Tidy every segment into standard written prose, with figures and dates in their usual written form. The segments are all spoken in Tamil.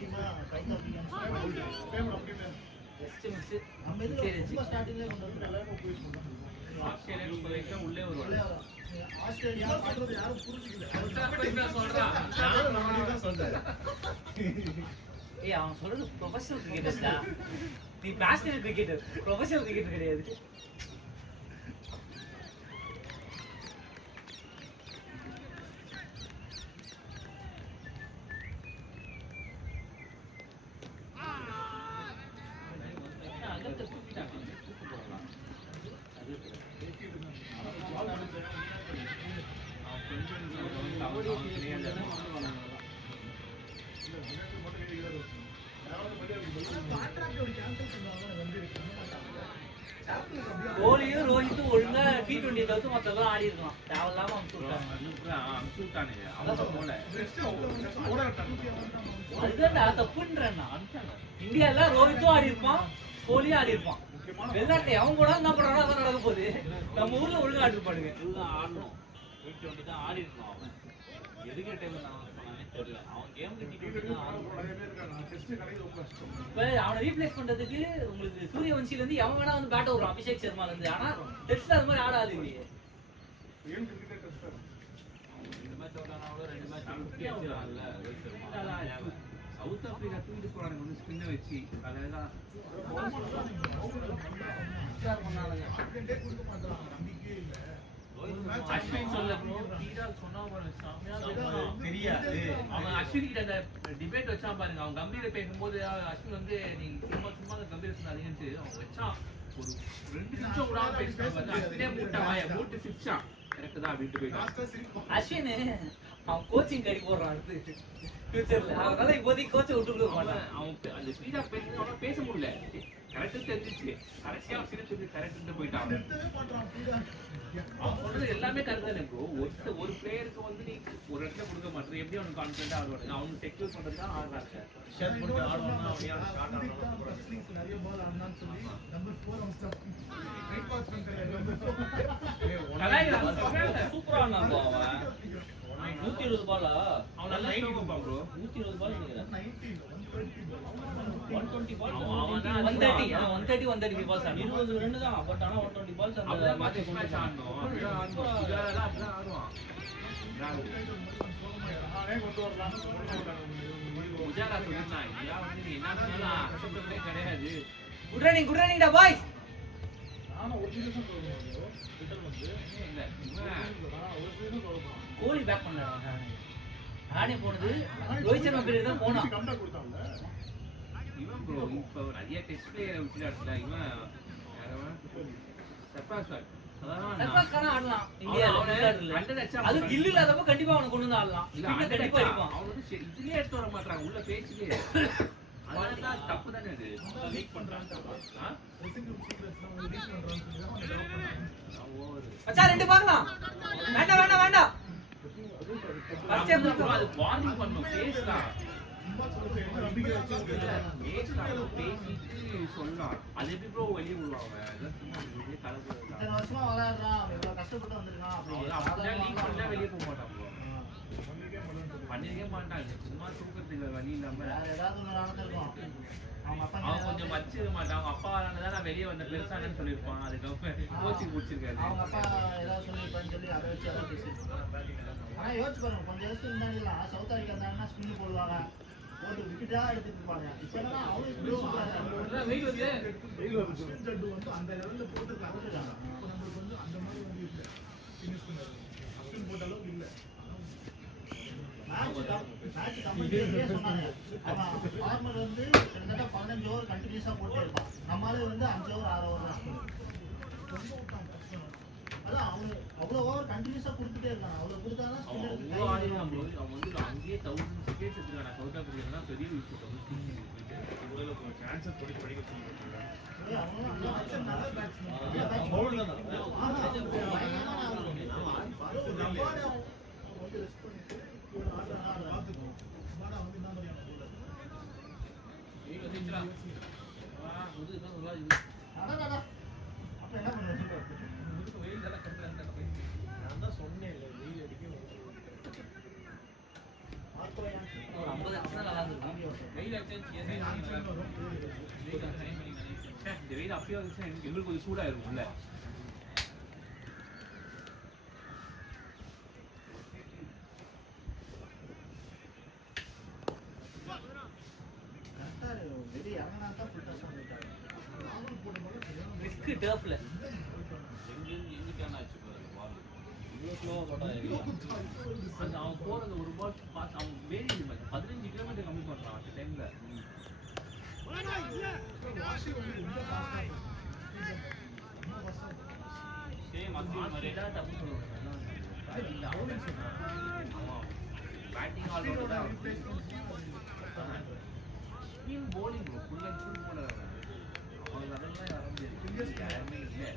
முக்கியமா சவுத் ஆப்பிரிக்கன்ஸ் வெஸ்ட் மிக்ஸ் நம்ம இது ரொம்ப ஸ்டார்டிங்ல கொண்டு வந்து எல்லாரும் போய் சொல்றாங்க. ஆஸ்திரேலியன் போயிட்டா உள்ளே வருவாங்க. ஆஸ்திரேலியா பண்றது யாரும் புரிஞ்சுக்கல. அவன் சொல்றான். நான் தான் சொல்றேன். அவன் சொல்றது ப்ரொஃபஷனல் கிரிக்கெட்டர்டா. நீ பேஷனல் கிரிக்கெட்டர், ப்ரொஃபஷனல் கிரிக்கெட்டர் கிடையாது. கோலியும் ரோஹித்தும் ஒழுங்கா T20 தவிர்த்து மொத்தம் ஆடி இருக்கலாம். தேவையில்லாம அதுதான் தப்புன்றேன். இந்தியால ரோஹித்தும் ஆடி இருப்பான், கோலியும் ஆடி இருப்பான். வெளிநாட்டை அவன் கூட என்ன பண்றானோ அதான் நடக்க போகுது. நம்ம ஊர்ல ஒழுங்கா ஆடி இருப்பானுங்க. ஆடணும் T20 தான் ஆடி இருக்கலாம். அவன் எதுக்கு டைம்ல நான் சொன்னானே தெரியல. அவன் கேமுக்கு T20 தான் ஆடணும். அவனை ரீப்ளேஸ் பண்றதுக்கு உங்களுக்கு சூரியவன்சில இருந்து எவன் வேணா வந்து பேட் வருவான், அபிஷேக் சர்மால இருந்து. ஆனா டெஸ்ட்ல அது மாதிரி ஆடாது இல்லையே. சவுத் ஆப்பிரிக்கா தூக்கிட்டு போறாங்க வந்து ஸ்பின்ன வச்சு அதெல்லாம் அஸ்வின் சொல்ல சொன்னா தெரியாது. அவன் அஸ்வின் கிட்ட அந்த டிபேட் வச்சான் பாருங்க. அவன் கம்பீர பேசும்போது அஸ்வின் வந்து நீங்க சும்மா சும்மா கம்பீர சொன்னாதீங்கன்னு அவன் வச்சான். ஒரு 2 நிமிஷம் விடாம பேசினான். அஸ்வினே மூட்டு சிக்ஸான் கரெக்ட் தான் அப்படின்ட்டு போயிட்டான். அஸ்வின் அவன் கோச்சிங் கடி போடுறான் அடுத்து ஃபியூச்சர்ல. அதனால இப்போதைக்கு கோச்சை விட்டு கொடுக்க மாட்டான். அவன் அந்த ஸ்பீடா பேசுறதுனால பேச முடியல. கரெக்ட் தெரிஞ்சிச்சு. கரெக்டா சிரிச்சு கரெக்ட் போயிட்டான். அவன் சொல்றது எல்லாமே கரெக்ட் தானே ப்ரோ. ஒரு பிளேயருக்கு வந்து நீ ஒரு இடத்துல கொடுக்க மாட்டேன். எப்படி அவனுக்கு கான்ஃபிடென்ட்டா ஆடுவாங்க? அவனுக்கு செக்யூர் பண்றதுக்கு தான் ஆடுறாங்க. ஷேர் பண்ணி ஆடுவாங்க. நிறைய பால் ஆடுனான்னு சொல்லி நம்பர் 4 அவன் ஸ்டாப் ரைட் பாஸ் பண்றாங்க. சூப்பரா ஆடுனான் அவன். 120 பாலா அவன் நல்லா ஸ்ட்ராங்கா ப்ரோ. 120 பால் நினைக்கிறேன். 120 பால் அவன் தான் 130 பால்ஸ் ஆடுனான். 20 ரன் தான். பட் ஆனா 120 பால்ஸ் அந்த மேட்ச் மேட்ச் ஆடணும். அப்படிதான் ஆடுவான். நானே கொண்டு வரலாம்னு சொல்றாங்க. முஜாரா சொல்லிருந்தான். இந்தியா வந்து நீ என்ன பண்ணாலும் அசப்டே கிடையாது. குட் ரன்னிங் டா பாய்ஸ். ஆனா ஒரு நிமிஷம் சொல்றேன். ரிட்டர்ன் வந்து இல்ல ஒரு நிமிஷம் சொல்றேன். கோலி பேக் பண்ணாங்க. நானே போனது ரோஹித் சர்மா பீரியட் தான் போனான். கம்ப்ளீட் கொடுத்தாங்க. இவன் ப்ரோ இப்போ நிறைய டெஸ்ட் பிளேயர் விட்டுட்டாருல. இவன் யாரவன் சர்பாஸ் சர்பாஸ் கான ஆடலாம். இந்தியால அது கில் இல்லாதப்ப கண்டிப்பா அவனை கொண்டு வந்து ஆடலாம். ஸ்பின்ன கண்டிப்பா அடிப்பான். அவன் வந்து இதுலயே எடுத்து வர மாட்டாங்க. உள்ள பேச்சிலே அதனால தப்பு தானே அது. லீக் பண்றாங்க. மச்சான் 2 பார்க்கலாம். வேண்டாம். ஃபர்ஸ்ட் டைம் தான் அது வார்னிங் பண்ணனும். பேசலாம். பேசிட்டு சொல்லலாம். அது எப்படி ப்ரோ வெளியே விடுவாங்க? இத்தனை வருஷமா விளையாடுறான். இவ்வளவு கஷ்டப்பட்டு வந்திருக்கான். அப்படியே லீக் பண்ணா வெளியே போக மாட்டான் ப்ரோ. பண்ணிருக்கே மாட்டாங்க. சும்மா தூக்கத்துக்கு வழி இல்லாம வேற ஏதாவது ஒண்ணு நடந்திருக்கும். அவன் கொஞ்சம் வச்சிருக்க மாட்டான். அவங்க அப்பா வரதான் நான் வெளியே வந்த பெருசானு சொல்லியிருப்பான். அதுக்கப்புறம் கோச்சிங் முடிச்சிருக்காரு. அவங்க அப்பா ஏதாவது சொல்லியிருப்பான்னு சொல்லி அதை வச்சு அதை பேசியிருப்பாங்க. ஆனா யோசிச்சு பாருங்க, கொஞ்சம் வருஷத்துக்கு முன்னாடிலாம் சவுத் ஆப்பிரிக்கா இருந்தாங்கன்னா ஸ்பின் போடுவாங்க, போட்டு விக்கெட்டா எடுத்துட்டு இருப்பாங்க. இப்ப அவங்களே அந்த லெவல்ல போட்டுருக்காங்க. நம்மளுக்கு வந்து அந்த மாதிரி வந்து இல்லை. ஃபினிஷ் பண்ணாரு போட்ட அளவுக்கு இல்லை. மேட்ச் கம்பெனியே சொன்னாங்க. அவன் ஃபார்மர் வந்து கிட்டத்தட்ட 15 ஓவர் கண்டினியூஸா போட்டே இருப்பான். நம்மளால வந்து 5 ஓவர் 6 ஓவர் தான். அதான் அவனு அவ்வளோ ஓவர் கண்டினியூஸா கொடுத்துட்டே இருக்கான். அவ்வளோ கொடுத்தாதான் அவன் வந்து அங்கேயே 1000 செகண்ட்ஸ் எடுத்துருக்கான். சவுத் ஆப்பிரிக்கா பெரிய விஷயம். சான்சஸ் படிக்க சொல்லிருக்காங்க. சொன்னேன் ஒரு 50 லட்சம் நல்லா இருந்திருக்கும். வெயில் அடிச்சு இந்த வெயில் அப்பயே வந்துச்சுன்னா எங்களுக்கு கொஞ்சம் சூடா இருக்கும்ல. வெளியே இறங்கினா தான் ஃபுல் டச் பண்ணிட்டாங்க. ரிஸ்க் டர்ஃப்ல அந்த அவன் போறது ஒரு பால் பாஸ் அவன் வேரி 15 கிலோமீட்டர் கம்மி பண்றான் அந்த டைம்ல. Batting all bowling bro full and full bowler அவன் அதெல்லாம் யாருமே இல்லை.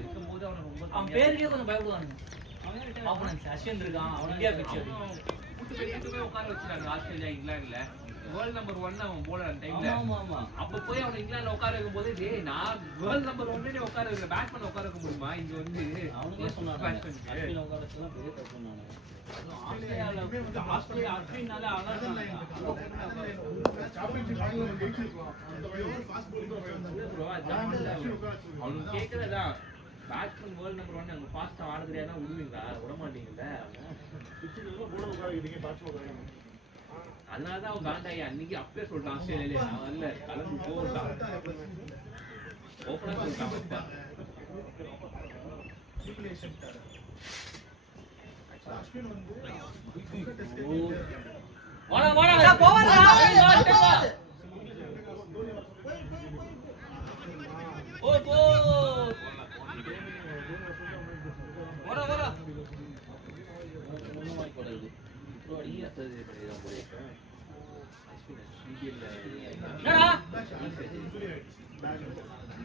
இருக்கும்போது அவனை ரொம்ப அவன் பேருக்கே கொஞ்சம் பயப்படுவாங்க. ஆப்போனன்ஸ் அஸ்வின் இருக்கான், அவன் இந்தியா பிச்சு கூட்டு போய் உட்கார வச்சிருக்காங்க ஆஸ்திரேலியா இங்கிலாந்துல. வேர்ல்ட் நம்பர் 1 அவன் போலர் அந்த டைம்ல. ஆமா ஆமா. அப்ப போய் அவன் இங்கிலாந்துல உட்கார வைக்கும்போது டேய் நான் வேர்ல்ட் நம்பர் 1 உட்கார வைக்கிற பேட்ஸ்மேன் உட்கார வைக்க முடியுமா இங்க வந்து அவங்களே சொன்னாங்க அஸ்வின் உட்கார வச்சலாம் பெரிய தப்பு பண்ணாங்க. ஆஸ்திரேலியா அஸ்வின்னால அவனுக்கு கேட்கறதா பேட்ஸ்மேன் வேர்ல்ட் நம்பர் 1 அங்க ஃபாஸ்டா ஆட தெரியாதா விடுவீங்களா விட மாட்டீங்கல்ல. அதனாலதான் அவன் காண்டாயி அன்னைக்கு அப்பே சொல்லிட்டான் ஆஸ்திரேலியா நான் வரல கலந்து போட்டான் ஓப்பனா சொல்லிட்டான். வாடா வாடா போவாதா ஓ போ வாடா வாடா ஒண்ணும் வாங்கி போடுறது ப்ரோ நீ அத்தது பண்ணிடலாம் போய் என்னடா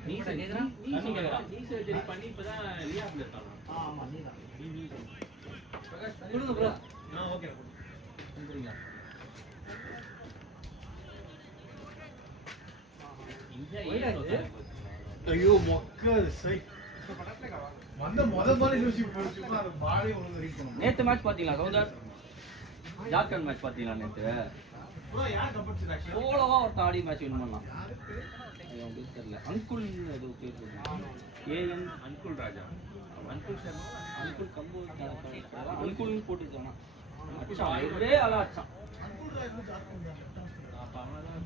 நீ கேக்குறா நீ சர்ஜரி பண்ணி இப்பதான் ரியாப்ல இருக்கான். ஆமா நீதான் கொடுங்க ப்ரோ. ஓகே கொடுங்க. ஐயோ மக்கள் சை வந்த முதல் யோசிச்சு போச்சுமா அந்த பாடி ஒழுங்கு ரீட் பண்ணணும். நேத்து மேட்ச் பாத்தீங்களா கவுதர்? ஜார்க்கண்ட் மேட்ச் பாத்தீங்களா நேத்து? ப்ரோ யார் கம்பெனி ஆக்சுவலி சோலோவா ஒரு ஆடி மேட்ச் வின் பண்ணான். ஐயோ உங்களுக்கு தெரியல. அங்குல் ஏதோ பேர் சொல்றாங்க. ஏஎம் அன்குல் ராஜா அன்குல் சர்மா அங்குல் கம்பு அங்குல் போட்டுட்டானா. அச்சா இதே அலாச்சா.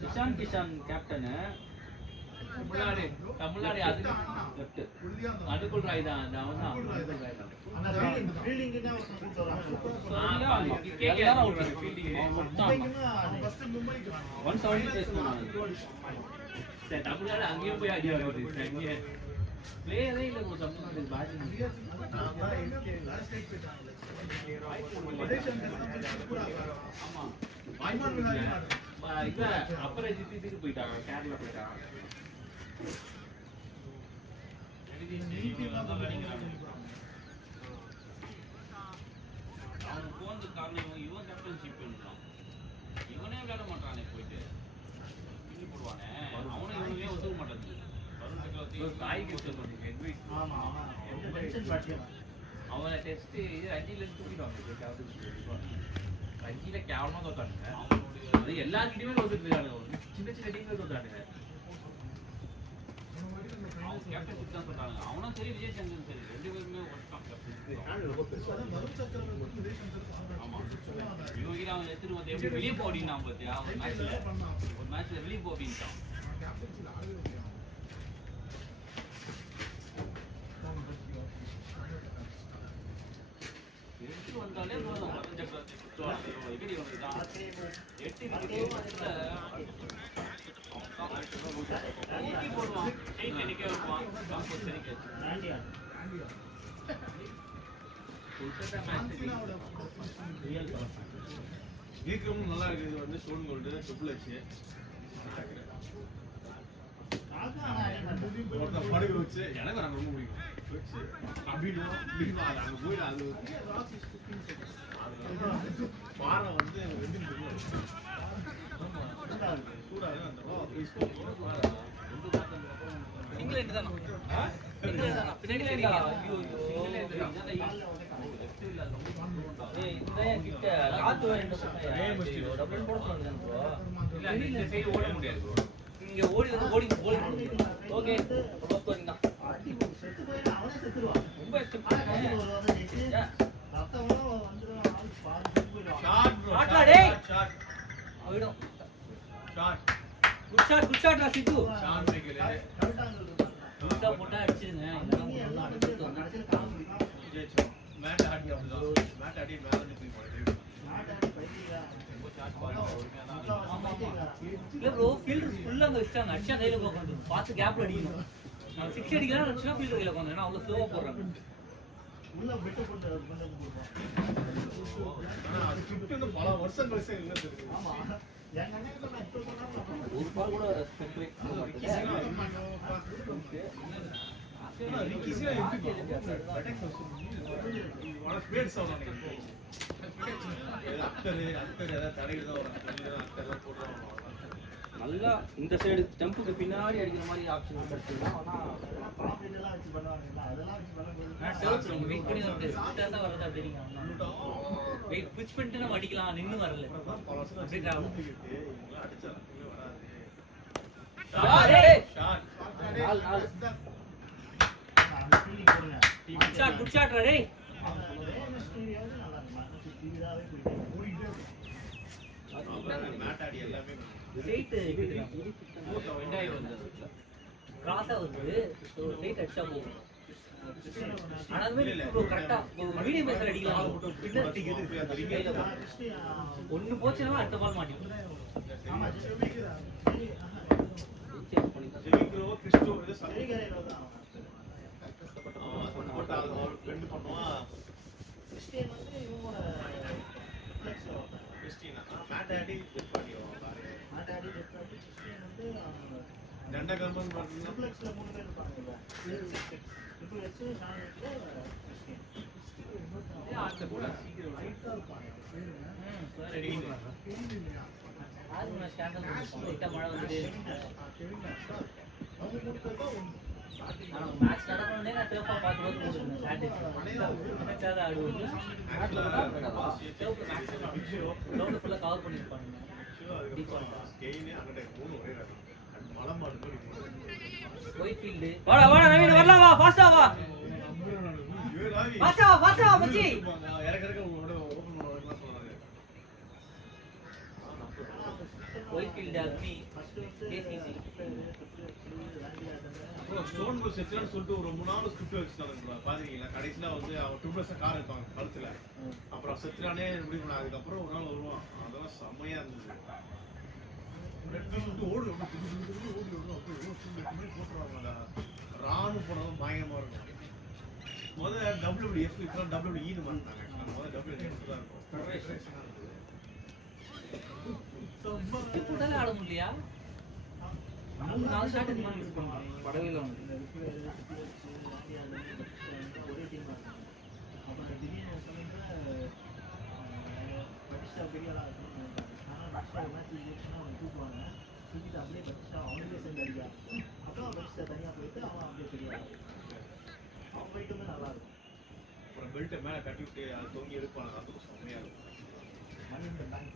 கிஷான் கிஷான் கேப்டன் தமிழ்நாடு அது லெஃப்ட். அனுகுல் ராய் தான் அவன் தான் அனுகுல் ராய் தான். அந்த ஃபீல்டிங் தான் ஒரு கூட்டு வராங்க. எல்லாரும் அவுட் ஃபீல்டிங் ஃபர்ஸ்ட் மும்பைக்கு 170 பேஸ் பண்ணாங்க. சரி தமிழ்நாடு அங்கேயும் போய் அடி வாங்குது அங்கே பிளேயரே இல்லை ஒரு தமிழ்நாடு பேட்டிங். ஆமா இவ அப்புறம் ஜித்திட்டு போயிட்டாங்க கேரளா போயிட்டாங்க. அவனுக்கு போனதுக்கு காரணம் இவன் கேப்டன்ஷிப் பண்ணுறான். இவனே விளையாட மாட்டானே போயிட்டு பின்னி போடுவானே அவனும் இவனுமே ஒத்துக்க மாட்டேங்குது. வருண் சக்கரவர்த்தி தாய்க்கு சொல்லுவாங்க ஆமா ஆமா எந்த டென்ஷன் பாட்டியா அவனை டெஸ்ட் இது ரஞ்சில இருந்து தூக்கிடுவாங்க. ரஞ்சில கேவலமா தோத்தானுங்க. அது எல்லாருக்கிட்டையுமே தோத்துட்டு இருக்கானுங்க. சின்ன சின்ன டீம்ல தோத்தானுங்க. அவன் கேப்டன்ஷிப் தான் சொல்றாங்க. அவனும் சரி விஜய் சந்திரன் சரி ரெண்டு பேருமே ஒர்க் ஆமா இவங்க அவன் எடுத்துட்டு வந்து எப்படி வெளியே போடினா பார்த்தியா ஒரு மேட்ச்ல வெளியே போ அப்படின்ட்டான். எடுத்து வந்தாலே போதும் வருண் சக்கரவர்த்தி குத்துவாங்க. எகிரி வந்துட்டான் 8 விக்கெட் போடுவான். எயிட் அடிக்க வைப்பான். சரிக்கு ஆண்டியா நீக்கமும் நல்லா இருக்கு. இது வந்து ஸ்டோன் கோல்டு ட்ரிபிள் ஹெச் ஒருத்தன் படுக்க வச்சு எனக்கு நாங்கள் ரொம்ப பிடிக்கும் வச்சு அப்படின்னு அது அங்கே போய் அது பாறை வந்து சூடாக அந்த இங்கிலாந்து தானா? இங்கிலாந்து தானா? பின்னாடி தெரியுங்க. ஐயோ ஐயோ. ஏய் இதுதான் கிட்ட மாத்துவ இந்த பக்கம் டபுள் போட சொல்லுங்க ப்ரோ. இல்ல இந்த சைடு ஓட முடியாது bro. இங்க ஓடி வந்து ஓடி போல் ஓகே க்ளோஸ் ஸ்கோரிங் தான். அடி செத்து போயினா அவனே செத்துருவான். ரொம்ப ஆனா கடைசில ஒரு வந்து ஜெயிச்சு ரத்தம்லாம் வந்துரும். ஆள் பாதி செத்து போயிடுவான். ஷாட் ப்ரோ ஆட்டா டேய். ஷாட் அவிடும் ஷாட் குட் ஷாட் ரா சித்து. ஷாட் மேக்கல கரெக்டா சொல்றான். குட்டா போட்டா அடிச்சிடுங்க. இதெல்லாம் நீங்க எல்லாம் போட்டு வந்து கடைசில காமிக்கலாம். ஜெயிச்சோ மேட் ஆடி அப்படிதான் மேட் ஆடி மேல நிப்பி போடுது நாட்டாடி பைத்தியடா. இல்ல ப்ரோ ஃபீல்டர் ஃபுல்லா அங்க வச்சாங்க. அடிச்சா கையில போகாது. பார்த்து கேப்ல அடிக்கணும். நான் 6 அடிக்கலாம் அடிச்சா ஃபீல்டர் கையில போங்க. ஏன்னா அவ்வளவு ஸ்லோவா போடுறாங்க. உள்ள விட்டு கொண்டு வந்து கொடுப்போம். ஆனா அது கிப்ட்னு பல வருஷம் கழிச்சு இல்ல தெரியுது ஆமா. எங்க அண்ணன் சொன்னா இப்ப சொன்னா ஒரு பால் கூட ஸ்பெக்ட் வைக்க ரிக்கிஸ்ல எப்படி அட்டாக் ஒன் ஸ்பீட் சவுண்ட் அக்டர் ஏதாவது தடைகள் தான் வரும் அக்டர்லாம் போடுறாங்க நல்லா இந்த சைடு ஸ்டம்புக்கு பின்னாடி அடிக்கிற மாதிரி ஆப்ஷன் கிடைச்சதுன்னா ஆனா பாம்பு எல்லாம் வச்சு பண்ணுவாங்க. அதெல்லாம் வச்சு பண்ணும்போது டர்ஃப் வெயிட் பண்ணி வந்து ஸ்டார்ட்டா வரதா தெரியுங்க. வெயிட் புஷ் பண்ணிட்டு நம்ம அடிக்கலாம். நின்னு வரல. பல வருஷம் அப்படியே travel. இவங்க அடிச்சாங்க வராது ஷாட் டேய். ஷாட் நால் அந்த ஃபீலிங் கொடுங்க. குட் ஷாட் ரா டேய். அந்த ஸ்டூடியோவே நல்லா இருக்கு. மனசு தீவிராவே பிடிக்கும். ஓடிட்டே இருக்கும். மேட் ஆடி எல்லாமே ஸ்ட்ரைட் வெண்டாய் வந்தது. கிராஸா வருது. சோ ஸ்ட்ரைட் அடிச்சா போகும். ஆனா அதுவே இப்போ கரெக்ட்டா மீடியம் பேஸ்ல அடிக்கலாம். பின்னர் டிக்குது. கையில போகும். ஒன்னு போச்சுனா அடுத்த பால் மாட்டிக்கும். ஆமா ஜெயிக்கிறா. சேஞ்ச் பண்ணிக்கலாம். ஜெயிக்ரோ கிறிஸ்டோ இது சரி ஜெயிக்கிறேன் தான். போட்டு அது ஒரு ரெண்டு பண்ணுவான் கிறிஸ்டியன் வந்து இவனோட ஃப்ளெக்ஸ் வருவாங்க. கிறிஸ்டினா மேட் ஆடி செட் பண்ணிடுவாங்க மாட்டாடி டெஸ்ட் கிறிஸ்டியன் வந்து ரெண்ட கம்பன் பண்ணா ஃப்ளெக்ஸ்ல 3 பேர் இருப்பாங்க. ட்ரிபிள் எக்ஸ் நானூறு கிறிஸ்டியன். ஆட்ட போட சீக்கிரம் ரைட்டா இருப்பாங்க. ரெடி ஆறு ஸ்டாண்டர்ட் இருக்கும். லைட்டா மழை வந்து அவங்க கொடுத்தா நான் மேட்ச் நடக்கணும்னே நான் டர்ஃபா பார்த்து போட்டுருந்தேன். சாட்டர்டே மேட்சாத ஆடுவோம். மேட்ச்ல டர்ஃப் மேக்ஸிமம் கிரவுண்ட் ஃபுல்லா கவர் பண்ணிருப்பாங்க. கெயினே அங்கட மூணு ஒரே ராடி மலை மாடு போய் ஒயிட் ஃபீல்ட். வாடா நவீன் வரலாம் வா ஃபாஸ்டா வா. ஃபாஸ்டா வா மச்சி. இறக்க உங்களோட ஓபன் பண்ணுவாங்க சொன்னாங்க ஒயிட் ஃபீல்ட் அக்னி கேசிசி. ஸ்டோன் கோல் செட்லாம் சொல்லிட்டு ஒரு 3 நாள் ஸ்கிரிப்ட் வச்சிட்டாங்க பாத்தீங்களா கடைசில வந்து அவன் ட்ரிபிள்ஸ் கார் எடுப்பாங்க கழுத்துல அப்புறம் செத்ரானே முடிவு பண்ண அதுக்கப்புறம் ஒரு நாள் வருவான் அதெல்லாம் செம்மையா இருந்தது ஓடு போட்டுருவாங்க ராணு போனதும் பயங்கரமா இருக்கும் முதல்ல WWF இப்ப WWE மாட்டாங்க முதல்ல WWF தான் இருக்கும் இப்போதால ஆட முடியலையா? 4 ஷாட் இந்த மாதிரி மிஸ் பண்ணுவாங்க. படவேல வந்து ஒரே டீமா இருக்கும். அப்புறம் திடீர்னு சமயத்துல பட்டிஸ்டா பெரிய ஆளா இருக்கணும்னு நினைப்பாங்க. ஆனா பட்டிஸ்டா மேட்ச் ஜெயிச்சுன்னா அவன் தூக்குவாங்க. தூக்கிட்டு அப்படியே பட்டிஸ்டா அவங்களே சேர்ந்து அடிக்கா. அப்புறம் பட்டிஸ்டா தனியா போயிட்டு அவன் அப்படியே பெரிய ஆளா அவன் போயிட்டு வந்து நல்லா இருக்கும். அப்புறம் பெல்ட்டை மேல கட்டி விட்டு அதை தொங்கி எடுப்பாங்க அதுவும் செம்மையா இருக்கும் மணிந்த பேங்க்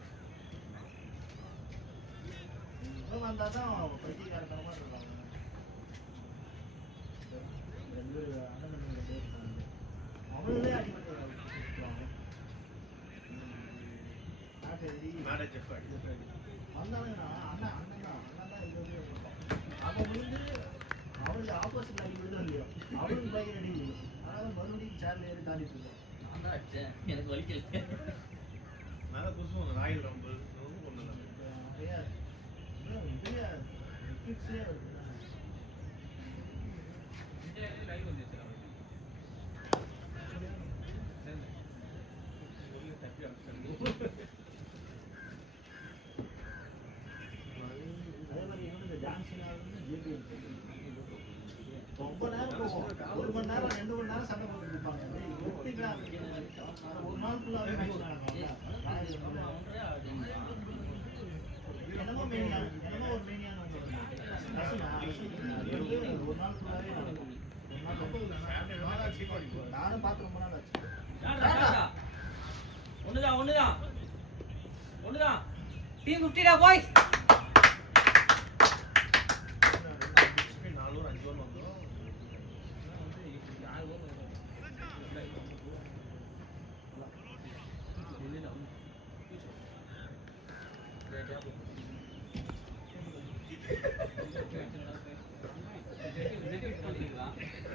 இவன் வந்தாதான் பைத்தியக்காரத்தனமா இருக்காங்க. ரெண்டு அண்ணன் ரெண்டு பேர் இருக்காங்க. அவங்களே அடிபட்டு மேனேஜர் வந்தானுங்கன்னா அண்ணன் தான் இது அவன் விழுந்து அவனுக்கு ஆப்போசிட்ல அடி விழுது இல்லையோ அவனுக்கு பைக் அடி விழுது. அதனால மறுபடியும் சேர்ல ஏறி தாண்டிட்டு இருக்கோம். நான் தான் அடிச்சேன். எனக்கு வலிக்கல. மேல புதுசு ராயல் ரம்பிள் ஒன்று நிறைய நிறைய நெட்ஃபிளிக்ஸ்லயே வருது. லைவ் வந்துச்சு அதே மாதிரி இன்னும் இந்த டான்ஸிங் ஆகுதுன்னு ஜேபிஎல் ரொம்ப நேரம் போகும். 1 மணி நேரம் 2 மணி நேரம் சண்டை போட்டு இருப்பாங்க. ஒரு நாள் ஃபுல்லாவே மேட்ச் நடக்கும். என்னமோ ஒரு மேனியான ஒரு நாள் ஃபுல்லாவே நடக்கும். நானும் பார்த்து ரொம்ப நாள் ஆச்சு. ஒண்ணுதான் ஒண்ணுதான். டீம் 50டா பாய்ஸ். 4 ஓவர் 5 ஓவர் வந்தோம்.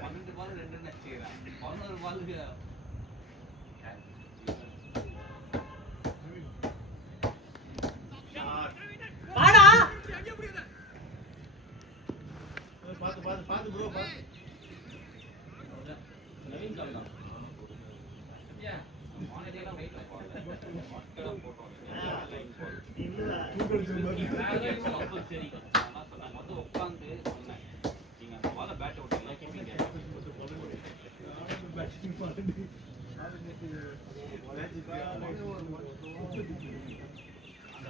பன்னெண்டு பால் 2 ரன் அடிச்சுக்கிறான். 11 பாலுக்கு வாடா. பாத்து ப்ரோ பாத்து. நவீன் கால் தான். மானிட்டர்லாம் வெயிட்ல போடல. மக்களா போட்டோம். சரி. நான் சொன்னாங்க வந்து உட்கார்ந்து சொன்னேன். நீங்க அந்த பால பேட் விட்டீங்க கீப்பிங்க.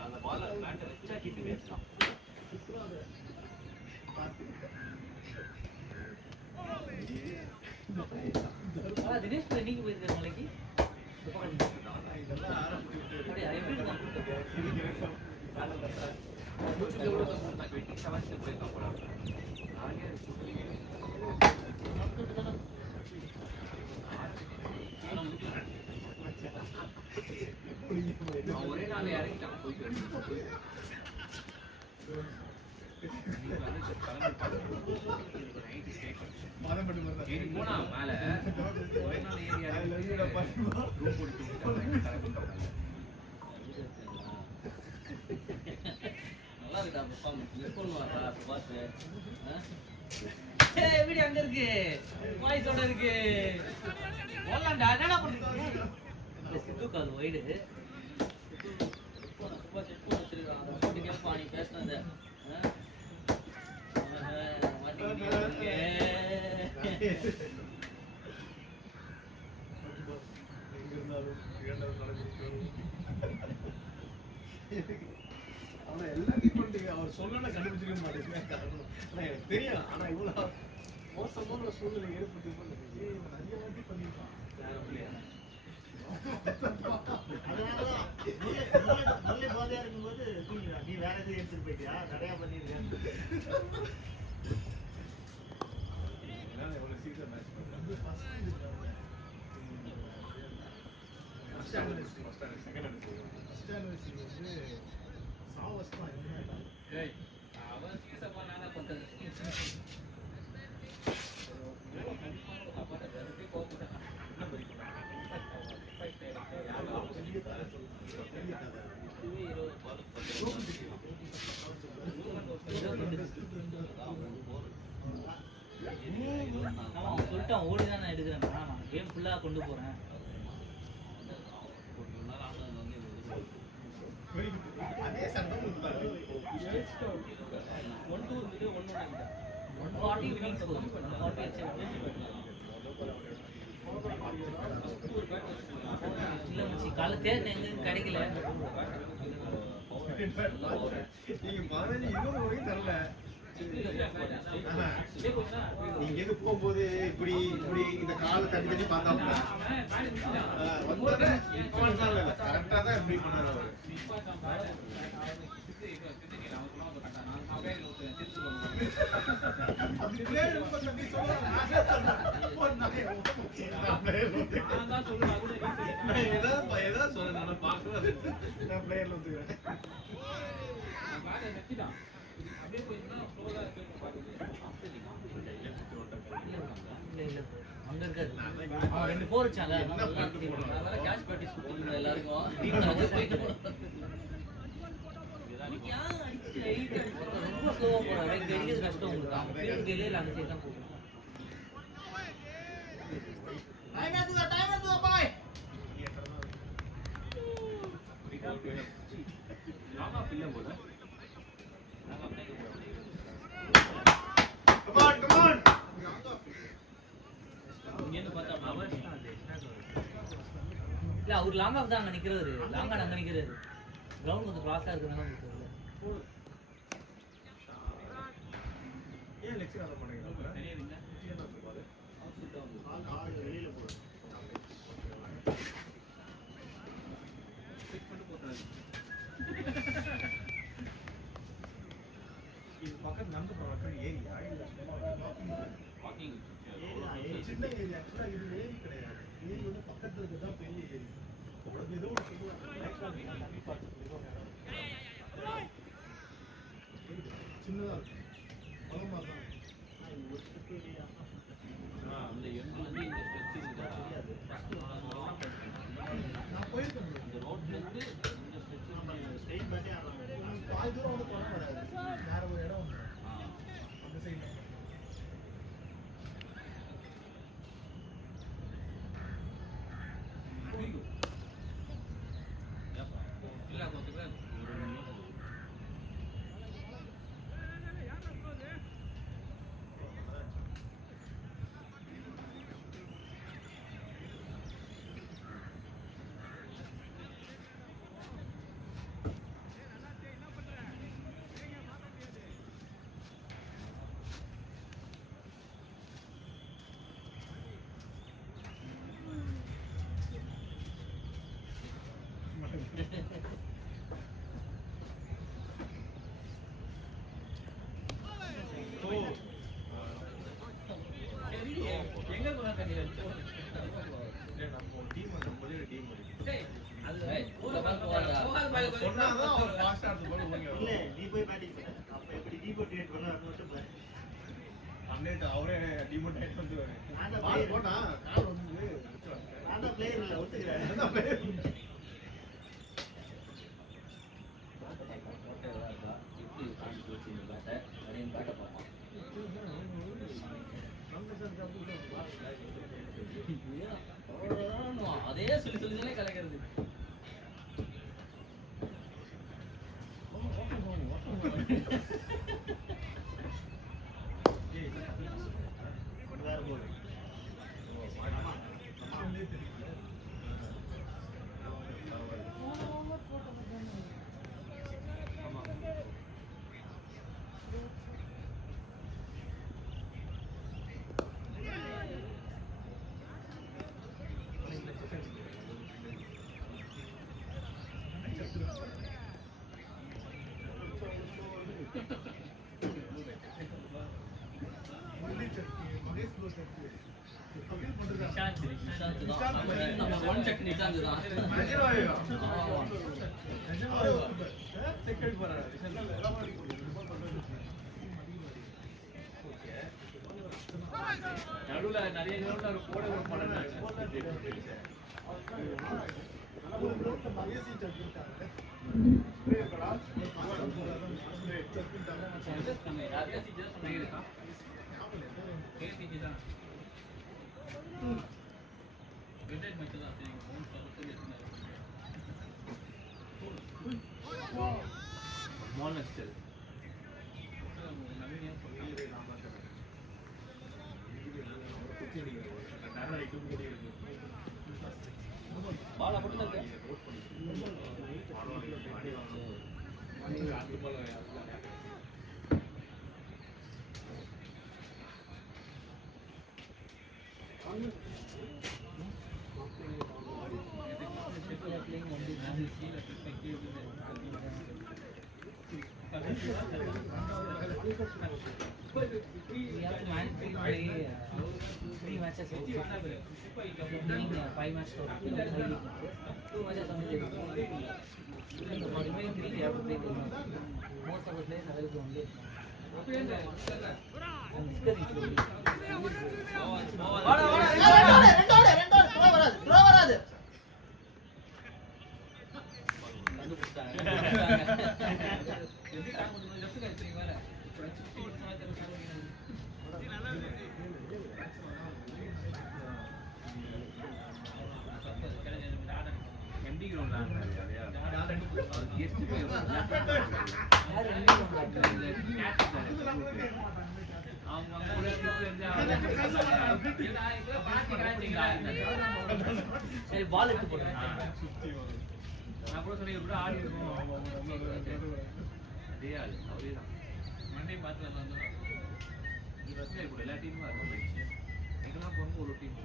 அந்த பால பேட் வச்சா கீப்பிங் வச்சான். தினேஷ் நீங்க போயிருக்க நாளைக்கு அப்படியே எப்படி தான் 27 போயிருக்கான் போல. நான் ஒரே நாள் இறங்கிட்டான் போயிட்டு ஏறி போனா மேல ஒரே நாள் ஏறி ரூம் நல்லா இருக்கா பெர்ஃபார்மன்ஸ் மிஸ் பண்ணுவாரா பாத்து வீடியோ அங்க இருக்கு வாய்ஸோட இருக்கு ஓலாண்டா என்னடா பண்றீங்க சித்து கால் வைடு சும்மா செட் பண்ணி வச்சிருக்கான் அதை போட்டு கேட்பா நீ பேசுனத அவனை எல்லாத்தையும் பண்ணிட்டீங்க. அவர் சொன்னா கண்டுபிடிச்சிக்க மாட்டேங்க. ஆனா எனக்கு தெரியும். ஆனா இவ்வளவு மோசமான சூழ்நிலை ஏற்பட்டு நிறைய வாட்டி பண்ணிருக்கான். அதனாலதான் நல்ல போதையா இருக்கும்போது தூங்கிடா. நீ வேற எதுவும் எடுத்துட்டு போயிட்டியா? நிறைய பண்ணிருக்கேன். எவ்வளவு சீக்கிரம் மேட்ச் பண்ணுறாங்க. அவன் சீசப்பா நானா பண்றது சொல்லிட்டான் ஓடிதான் நான் எடுக்கிறேன் நான் கேம் ஃபுல்லா கொண்டு போறேன் அதே சட்டம் 140 வினிங் ஸ்கோர் 140 இல்ல மச்சி கால தேர்ட் எங்க கிடைக்கல நீங்க 15 20 வரைக்கும் தரல. நீங்க எது போகும்போது இப்படி இப்படி இந்த காலை தட்டி தட்டி பார்த்தாப்ல கரெக்டா தான் இப்படி பண்ணாரு அவரு. ஏதாவது சொல்றேன் நான் பாக்குறது நான் பிளேயர்ல வந்துக்கிறேன். அங்க இருக்காது அவன் 2 4 வச்சான்ல அதனால கேஷ் பிராக்டிஸ் கொடுத்துருந்தேன் எல்லாருக்கும் டீம் வந்து போயிட்டு ரொம்ப ஸ்லோவா போறாரு இங்க அடிக்கிறது கஷ்டம் உங்களுக்கு அவங்க ஃபீல்ட் கேலே இல்ல அந்த சைடு தான் போகும் டைம் எடுத்துக்கோ பாய் நாம ஃபில்ல போல come on இங்க பார்த்தா அவர் இல்ல அவர் லாங் ஆஃப் தான் அங்க நிக்கிறாரு லாங் ஆன் அங்க நிக்கிறாரு கிரவுண்ட் கொஞ்சம் கிராஸா இருக்குனால உங்களுக்கு தெரியல ஏன் லெக்சர் அத பண்ணுங்க தெரியல என்ன சொல்றாரு ஆள் வெளியில போறோம். பிக் பண்ணி போறாரு பக்கத்துல நடந்து போற ஏரியா இல்ல வாக்கிங் சின்ன ஏரியா ஆக்சுவலா இது ஏரி கிடையாது. ஏரி வந்து பக்கத்துல இருக்குதான் பெரிய ஏரி. அவ்வளவு ஏதோ ஒரு சின்னதா இருக்கும். பழமா தான். அந்த எண்டு வந்து இந்த ஸ்ட்ரெச் இருக்குதா நான் போயிருக்கேன். இந்த ரோட்ல இருந்து இந்த ஸ்ட்ரெச் ஸ்ட்ரெயின் பண்ணி ஆடுறாங்க. பாதி தூரம் வந்து பழம் வராது. வேற ஒரு இடம் வந்து அந்த சைடுல. இல்ல கொஞ்சம் எங்க போறாங்க நீ நம்ம டீம் நம்மளே டீம் சொன்னாதான் அவர் ஃபாஸ்டா எடுத்து போடுவாங்க. இல்ல நீ போய் பேட்டிங் பண்ணு. அப்ப எப்படி டீமோட்டிவேட் பண்ண அது மட்டும் பாரு. அன்னைக்கு அவரே டிமோட்டிவேட் பண்ணுவாரு. நான் தான் பால் player. போட்டா கால் வந்து நான் தான் பிளேயர் இல்ல ஒத்துக்கிறேன். அதான் player. அதே சொல்லி சொல்லி கலக்கிறது. வேற போல். நம்ம ஒன் செக் நிச்சாந்து தான். நடுவுல நிறைய கிலோமீட்டர் போட ஒரு படம் மானஸ்டர் பாலா போட்டு தான் three matches. 5 matches. 2 matches only. For remaining 3 we have to play 2 matches. Most of the players available only. And discouraged only. ரெண்டு த்ரோ வராது. எம்டி கிரவுண்ட் சரி பால் எடுத்து போடுறேன். நான் கூட சொல்லி கூட ஆடி இருக்கும். அதே ஆள் அவரே தான் மண்டே பார்த்து வந்து கூட எல்லா டீமும் இருக்கும். எங்கெல்லாம் போகணும் ஒரு டீம்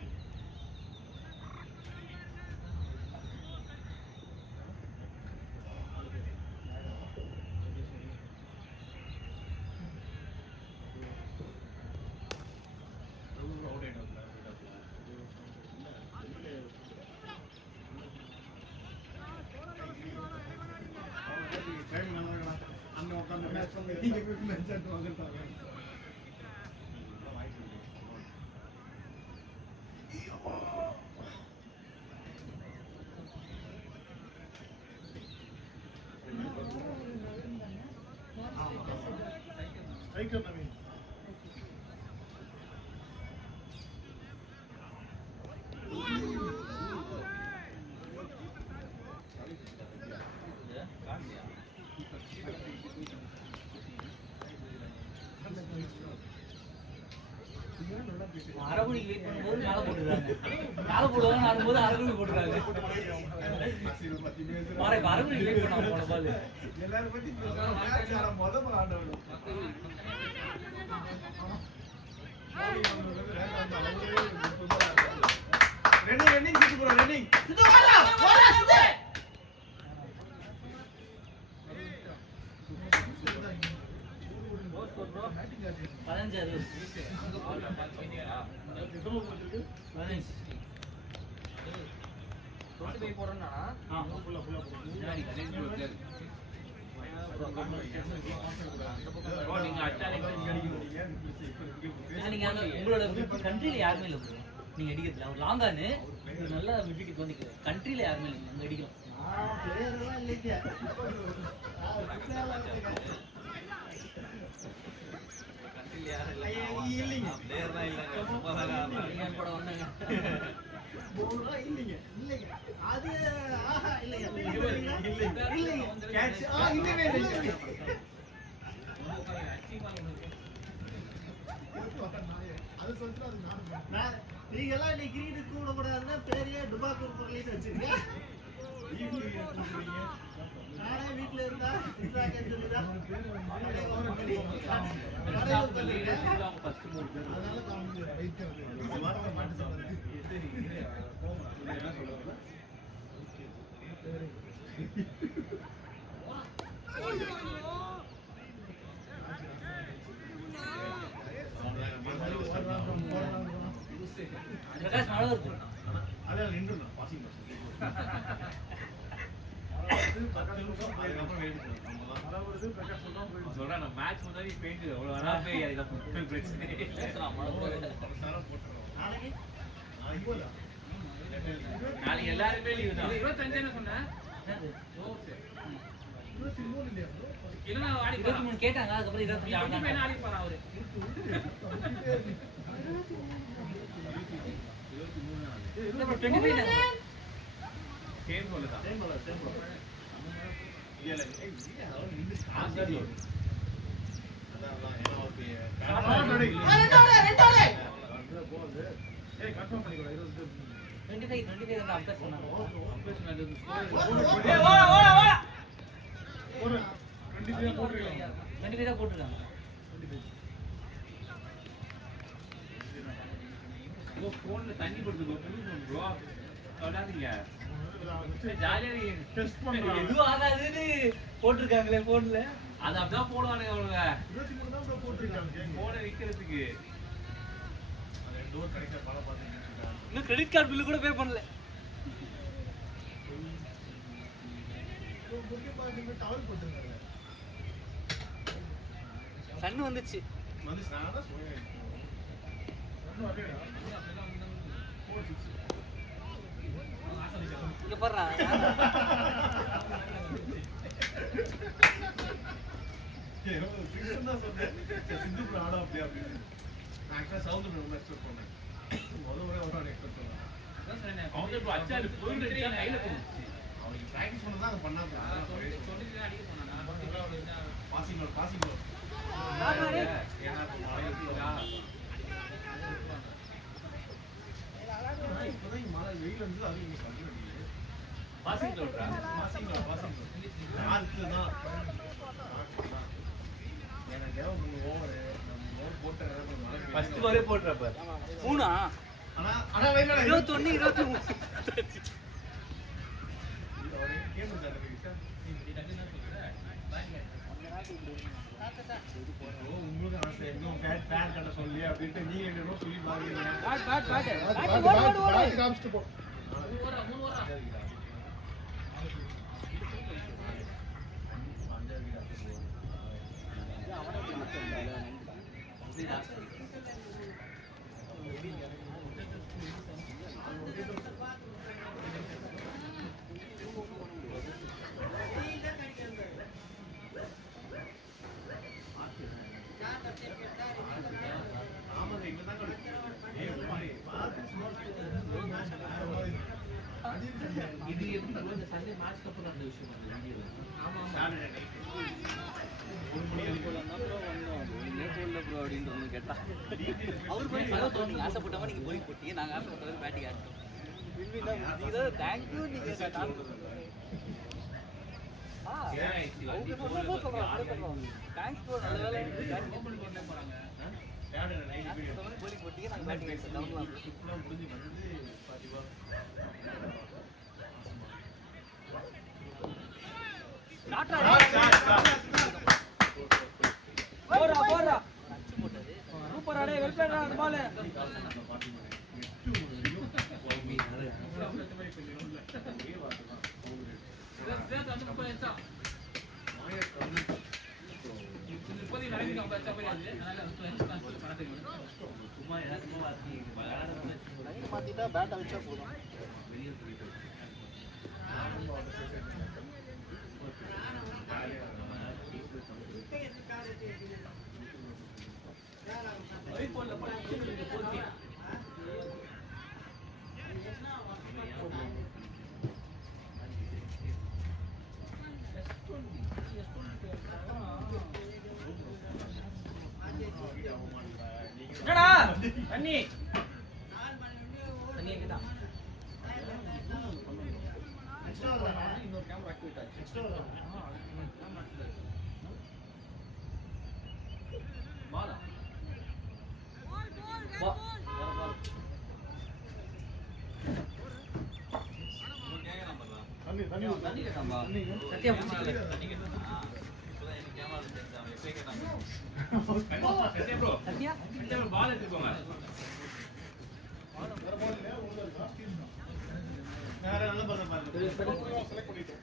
டைம் நல்லா இருக்கடா அண்ணன் உட்காந்து மேட்ச் பண்ணி நீங்க போய் மேட்ச் ஆட்டு வாங்குறாங்க ஸ்ட்ரைக்கர் நவீன் அரகுணி வெயிட் பண்ணும்போது மேல போட்டுருக்காங்க, மேல போடுவாங்க ஆடும்போது அரகுணி போட்டுருக்காங்க. மாற இப்ப அரகுணி வெயிட் பண்ண போன பால் எல்லாரும் பத்தி மேட்ச் ஆட முதல்ல ஆடணும் ரன்னிங் சிட்டு ப்ரோ ரன்னிங் சித்து ஓடா ஓடா சித்து. பதினஞ்சாறு உங்களோட கண்ட்ரில யாருமே இல்லை bro. நீங்க அடிக்கிறதுல அவர் லாங்கானு நல்லா விட்டுட்டு வந்துக்கிறார். கண்ட்ரில யாருமே இல்லை, அங்க அடிக்கலாம். பேரெல்லாம் இல்லைங்க. இல்லைங்க இந்தியன் படம் வந்தாங்க. இல்லைங்க இல்லைங்க அது ஆஹா இல்லைங்க. இல்லைங்க கேட்ச் இல்லவே இல்லைங்க அது சொல்லிட்டு அது நான் நீங்க எல்லாம் நீ கிரிக்கெட் கூட கூடாதுன்னா பேரையே டுபாக்கூர் பொருளின்னு வச்சிருக்கீங்க. நானே வீட்டுல இருந்தா சித்ராக்கன்னு சொல்லிதான் பிரகாஷ் மழை வருது. அதான் நின்று பாசிங் சொல்றேன் நான் மேட்ச் முன்னாடி பெயிண்ட் அவ்வளவு வரா போய் அதுக்கப்புறம் பிரச்சனை பேசலாம், மழை வருது. நாளைக்கு எல்லாருமே லீவு தான் 25 சொன்னேன் இல்ல நான் ஆடி 23 கேட்டாங்க, அதுக்கப்புறம் 25 ஆடுனாங்க. ஆடி போறான் அவரு இல்ல bro, 25 தாங்க. சேம் போல தான் ஏய் கன்ஃபார்ம் பண்ணிக்கோ 25 தான் அம்பேர் சொன்னாங்க. ஏய் ஓட ஓட ஓட ஒரு 23 போட்டுருக்காங்க 25 தான் போட்டுருக்காங்க. ஓ போன்ல தண்ணி படுது ப்ரோ சொல்லாதீங்க ஜாலியா டெஸ்ட் பண்றாங்க எதுவும் ஆகாதுன்னு போட்டிருக்காங்களே போன்ல. அது அப்படிதான் போடுவானுங்க அவனுங்க 23 தான் bro போட்டுருக்காங்க போனை விக்கிறதுக்கு அந்த டோர் கனெக்டர் பால பாத்துட்டு இருக்காங்க இன்னும் கிரெடிட் கார்டு பில்லு கூட பே பண்ணல. முக்கிய பாயிண்ட் டவல் போட்டுருக்காங்க கண்ணு வந்துச்சு. வந்து நான் தான் சொல்றேன் ஒண்ணு வரலடா 46 இங்க பாருடா. சிந்து ஆடா அப்படியே அப்படின்னு நான் ஆக்சுவலா சவுண்ட் ரொம்ப எக்ஸ்பெக்ட் பண்ணேன் முதல்ல ஒரு எக்ஸ்பெக்ட் பண்ணேன் அவங்க இப்போ அச்சா போயிட்டு கையில போச்சு அவனுக்கு பிராக்டிஸ் பண்ணதான் அதை பண்ணாங்க அடிக்க போனா பாசிங் ரோட் ஏன்னா இப்போதான் மழை வெயில் வந்து அது இங்க பண்ணுறீங்க பாசிங் ரோட்ரா பாசிங் ரோட் யாருக்கு தான் எனக்கு ஏதோ 3 ஓவர் நம்ம ஓவர் போட்ட மழை ஃபர்ஸ்ட் வரே போட்றப்ப மூணா? ஆனா வெயிலா 21 23 கேம் சார் உங்களுக்கு ஆசை இன்னும் பேன் கட்ட சொல்லி அப்படின்ட்டு நீங்க என்ன சொல்லி பாக்குறீங்க அவர் போய் சொல்ல நீங்க ஆசைப்பட்டவங்க நீங்க போய் போட்டீங்க, நாங்க ஆசைப்பட்டது பேட்டிங் ஆட்டோம். நீங்க தான் தேங்க்யூ நீங்க தேங்க்ஸ் ப்ரோ, நல்ல வேலை போறாங்க. போலிங் போட்டீங்க, நாங்க பேட்டிங் ஆட்டோம். மாத்திட்டா பேட்டை வச்சா போதும். என்னடா தண்ணி தண்ணி எங்கதான் இன்னொரு கேமரா ஆக்டிவேட் ஆச்சு. பாலா தண்ணி கேட்டாம்பா. சத்தியா பிடிச்சிக்கல. சத்தியா பால் எடுத்துக்கோங்க. வேற நல்ல பதம் பாருங்க. செலக்ட் பண்ணிட்டோம்.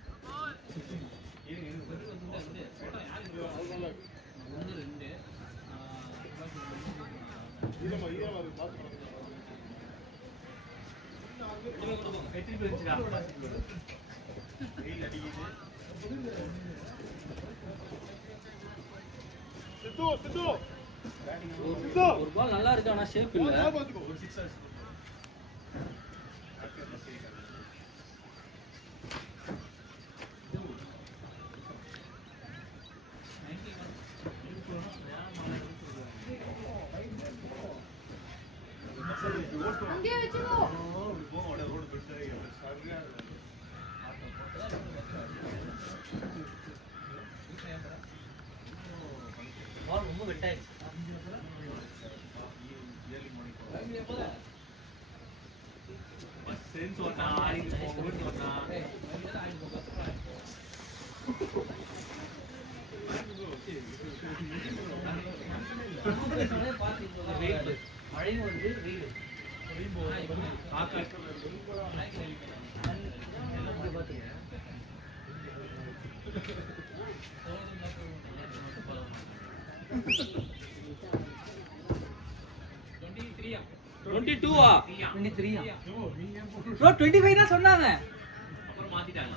ஒரு பால் நல்லா இருக்கு, ஆனா ஷேப் இல்ல. பால் ரொம்ப வெட்டாயிடுச்சு. மழையும் வந்து வெயில் ப்ரோ 25 தான் சொன்னாங்க. அப்புறம் மாத்திட்டாங்க.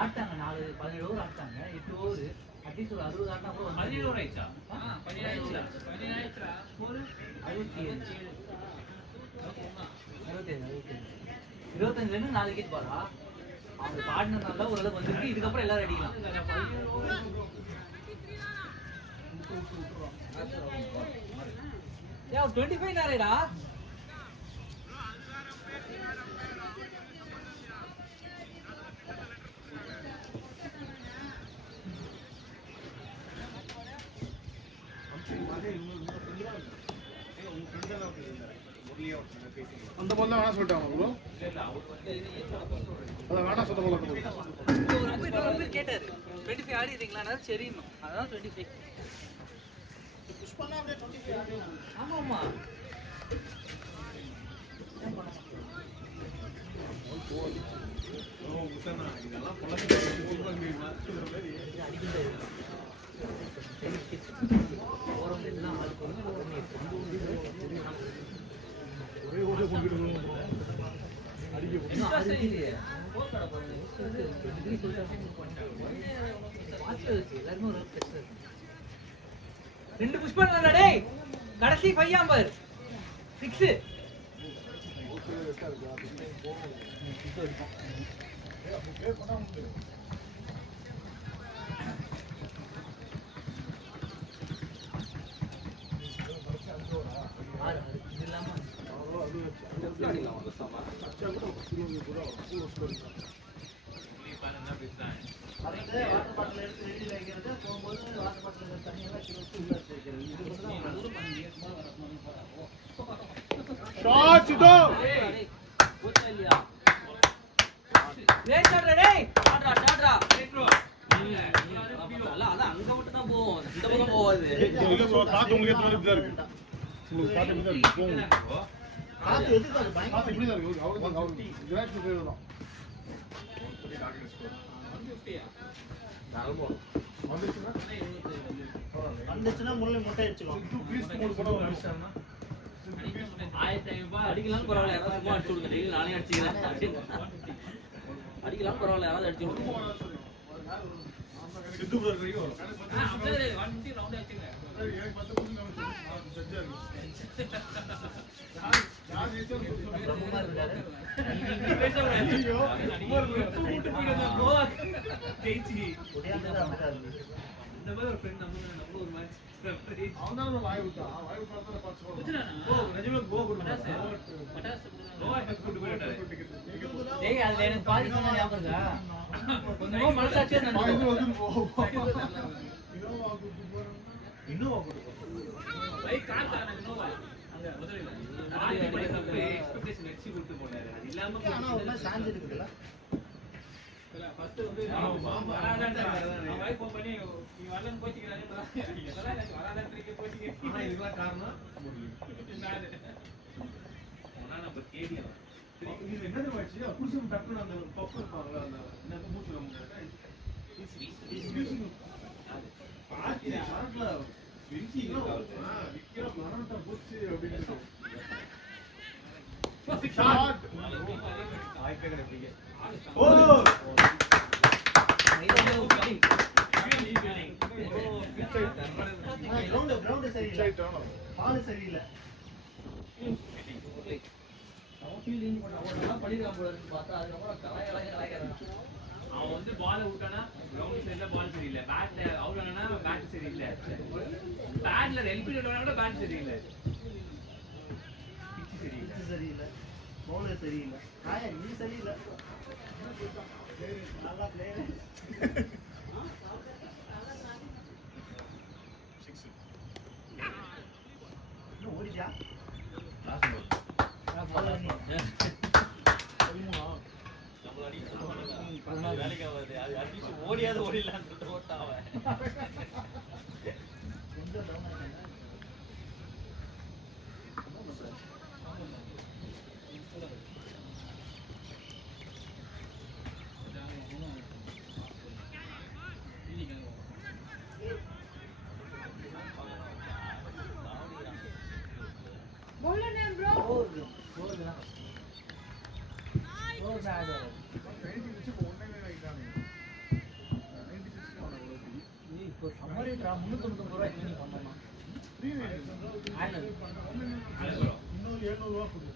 ஆட்டாங்க 17 ஓவர் ஆட்டாங்க, 8 ஓவர் அட்லீஸ்ட் ஒரு 60 ஆட்டா கூட 17 ஓவர் ஆயிடுச்சா? 17 ஆயிடுச்சா? 25 4 விக்கெட் பாரா. அவங்க பாடினதுனால ஓரளவுக்கு வந்துருக்கு. இதுக்கப்புறம் எல்லாரும் அடிக்கலாம். ஏ 25 நாரேடா. அந்த பால் தான் வேணா சொல்லிட்டாங்க ப்ரோ. அத வேணா சொல்ல ஒரு கேட்டாரு 25 ஆடிறீங்களா? சரி, அதான் 25 புஷ் பண்ணா அப்படியே 25 ஆடுறாங்க. ஆமா ஆமா ஓ முத்தனா இதெல்லாம் பொலக்கு ஓரம் எல்லாம் ஆளுக்கு ஒரே ஓட கொண்டு ரெண்டு புஷ் பண்ணா டேய். கடைசி 5 ஆம்பர் சிக்ஸ் இது இல்லாம அதுக்கு வாட்டர் பாட்டில் எடுத்து ரெடியில் வைக்கிறது, போகும்போது வாட்டர் பாட்டில் தண்ணியெல்லாம் கிளச்சி உள்ள எடுத்து வைக்கிறது. இது மட்டும் தான் ஷாட் சிதோ போச்சா இல்லையா லேட் ஆடுறா டேய் ஆடுறா ஆடுறா அல்ல அதான் அங்க மட்டும் தான் போவோம் இந்த பக்கம் போவாது காத்து உங்களுக்கு ஏத்த மாதிரி இப்படி தான் இருக்கு உங்களுக்கு காத்து இப்படி தான் இருக்கு போங்க காற்று எதுக்கு அது பயங்கர காத்து இப்படி தான் இருக்கு அவ்வளவுதான் கிராக் பேர் தான் வந்துச்சுன்னா முள்ளை முட்டை அடிச்சுக்கணும். அடிக்கலாம் பரவாயில்ல யாராவது சும்மா அடிச்சு விடுங்க டெய்லி நானே அடிச்சுக்கிறேன் அடிக்கலாம் பரவாயில்ல யாராவது அடிச்சு விடுங்க சித்து பிரதர் வரைக்கும் வரும் பிரம்மமா இருக்காரு. ஒடியாந்துதான் அமைதியா இருக்கு. இந்த மாதிரி ஒரு ஃப்ரெண்ட் நம்ம ஒரு மேட்ச் அவன் தான் வாய் விட்டான் வாய் விட்டான் பார்த்து டேய் அதுல எனக்கு பாதி சொன்னா ஞாபகம் இருக்கா கொஞ்சமா மனசாட்சியா நினைச்சு இன்னும் கொடுக்கும். ஆனா ஒரு மாதிரி சாஞ்சு இருக்குதுல்ல. கிரவுண்ட் சரியில்லை, பால் சரியில்லை. அவன் வந்து பால விட்டானா கிரவுண்ட் சைடுல பால் சரியில்லை, பேட் அவுட் ஆனா பேட் சரியில்லை, பேட்ல எல்பி விட்டானா பேட் சரியில்லை, பிச்சு சரியில்லை, பவுலர் சரியில்லை, நீ சரியில்லை. நல்லா பிளேயர். இன்னும் ஓடிச்சா? ஓடியாது ஓடிடலாம் ஓட்டாவன் கொஞ்சம் டவுன் ஆகிட்டாங்க.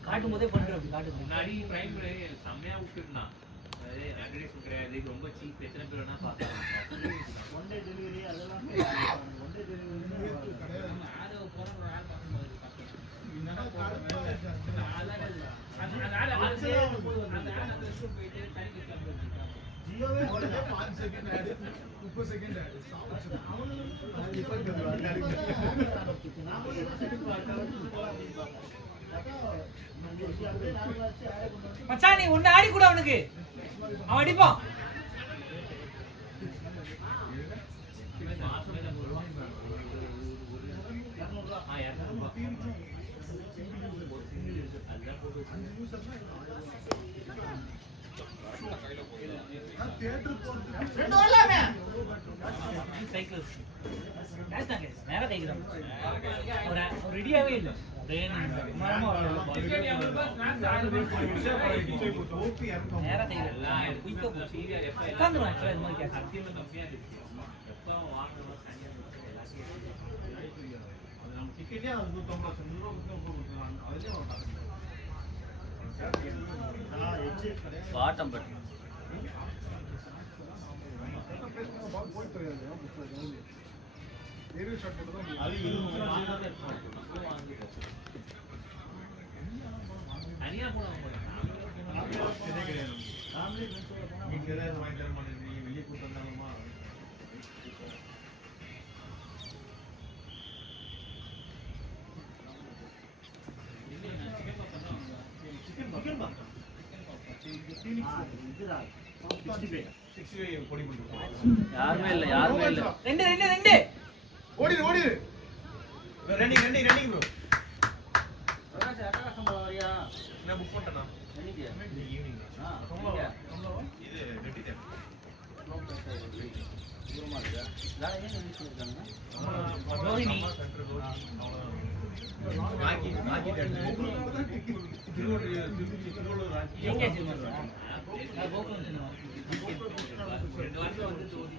காட்டும் போதே பண்றேன் அப்படி காட்டு முன்னாடி பிரைம் செம்மையா விட்டுருந்தான், அட்வர்டைஸ் கிடையாது, ரொம்ப சீப், எத்தனை பேர் வேணா பார்க்கலாம். ஒன் டே டெலிவரி அதெல்லாம் ஒன் டே டெலிவரி ஜியோவே ஓடுது. 5 செகண்ட் ஆட் 30 செகண்ட் ஆட் மச்சான் நீ ஒண்ணு ஆடி கூட அவனுக்கு அவன் அடிப்பான் நேரம் கைக்குதான் ரெடியாவே இல்லை நேரம் டிக்கெட்டே 150 ரூபாய் பாட்டம் பட் தனியா போனாங்க போல. வீட்டுல ஏதாவது வாங்கி தர மாட்டேங்கிறீங்க, வெளியே கூட்டு வந்தாலுமா பொடி பண்ணுறோம். யாருமே இல்ல யாருமே இல்ல. ரெண்டு ரெண்டு ரெண்டு ஓடிடு ஓடிடு. Running running running bro. நான் புக் பண்ணிட்டேனா? ஈவினிங். இது வெட்டி தேவை. ரோஹிணி ராக்கி ராக்கி திருவள்ளூர் ராக்கி. எங்க சினிமா நான் கோகுலம் சினிமா 2 வாரத்துல வந்து ஜோதி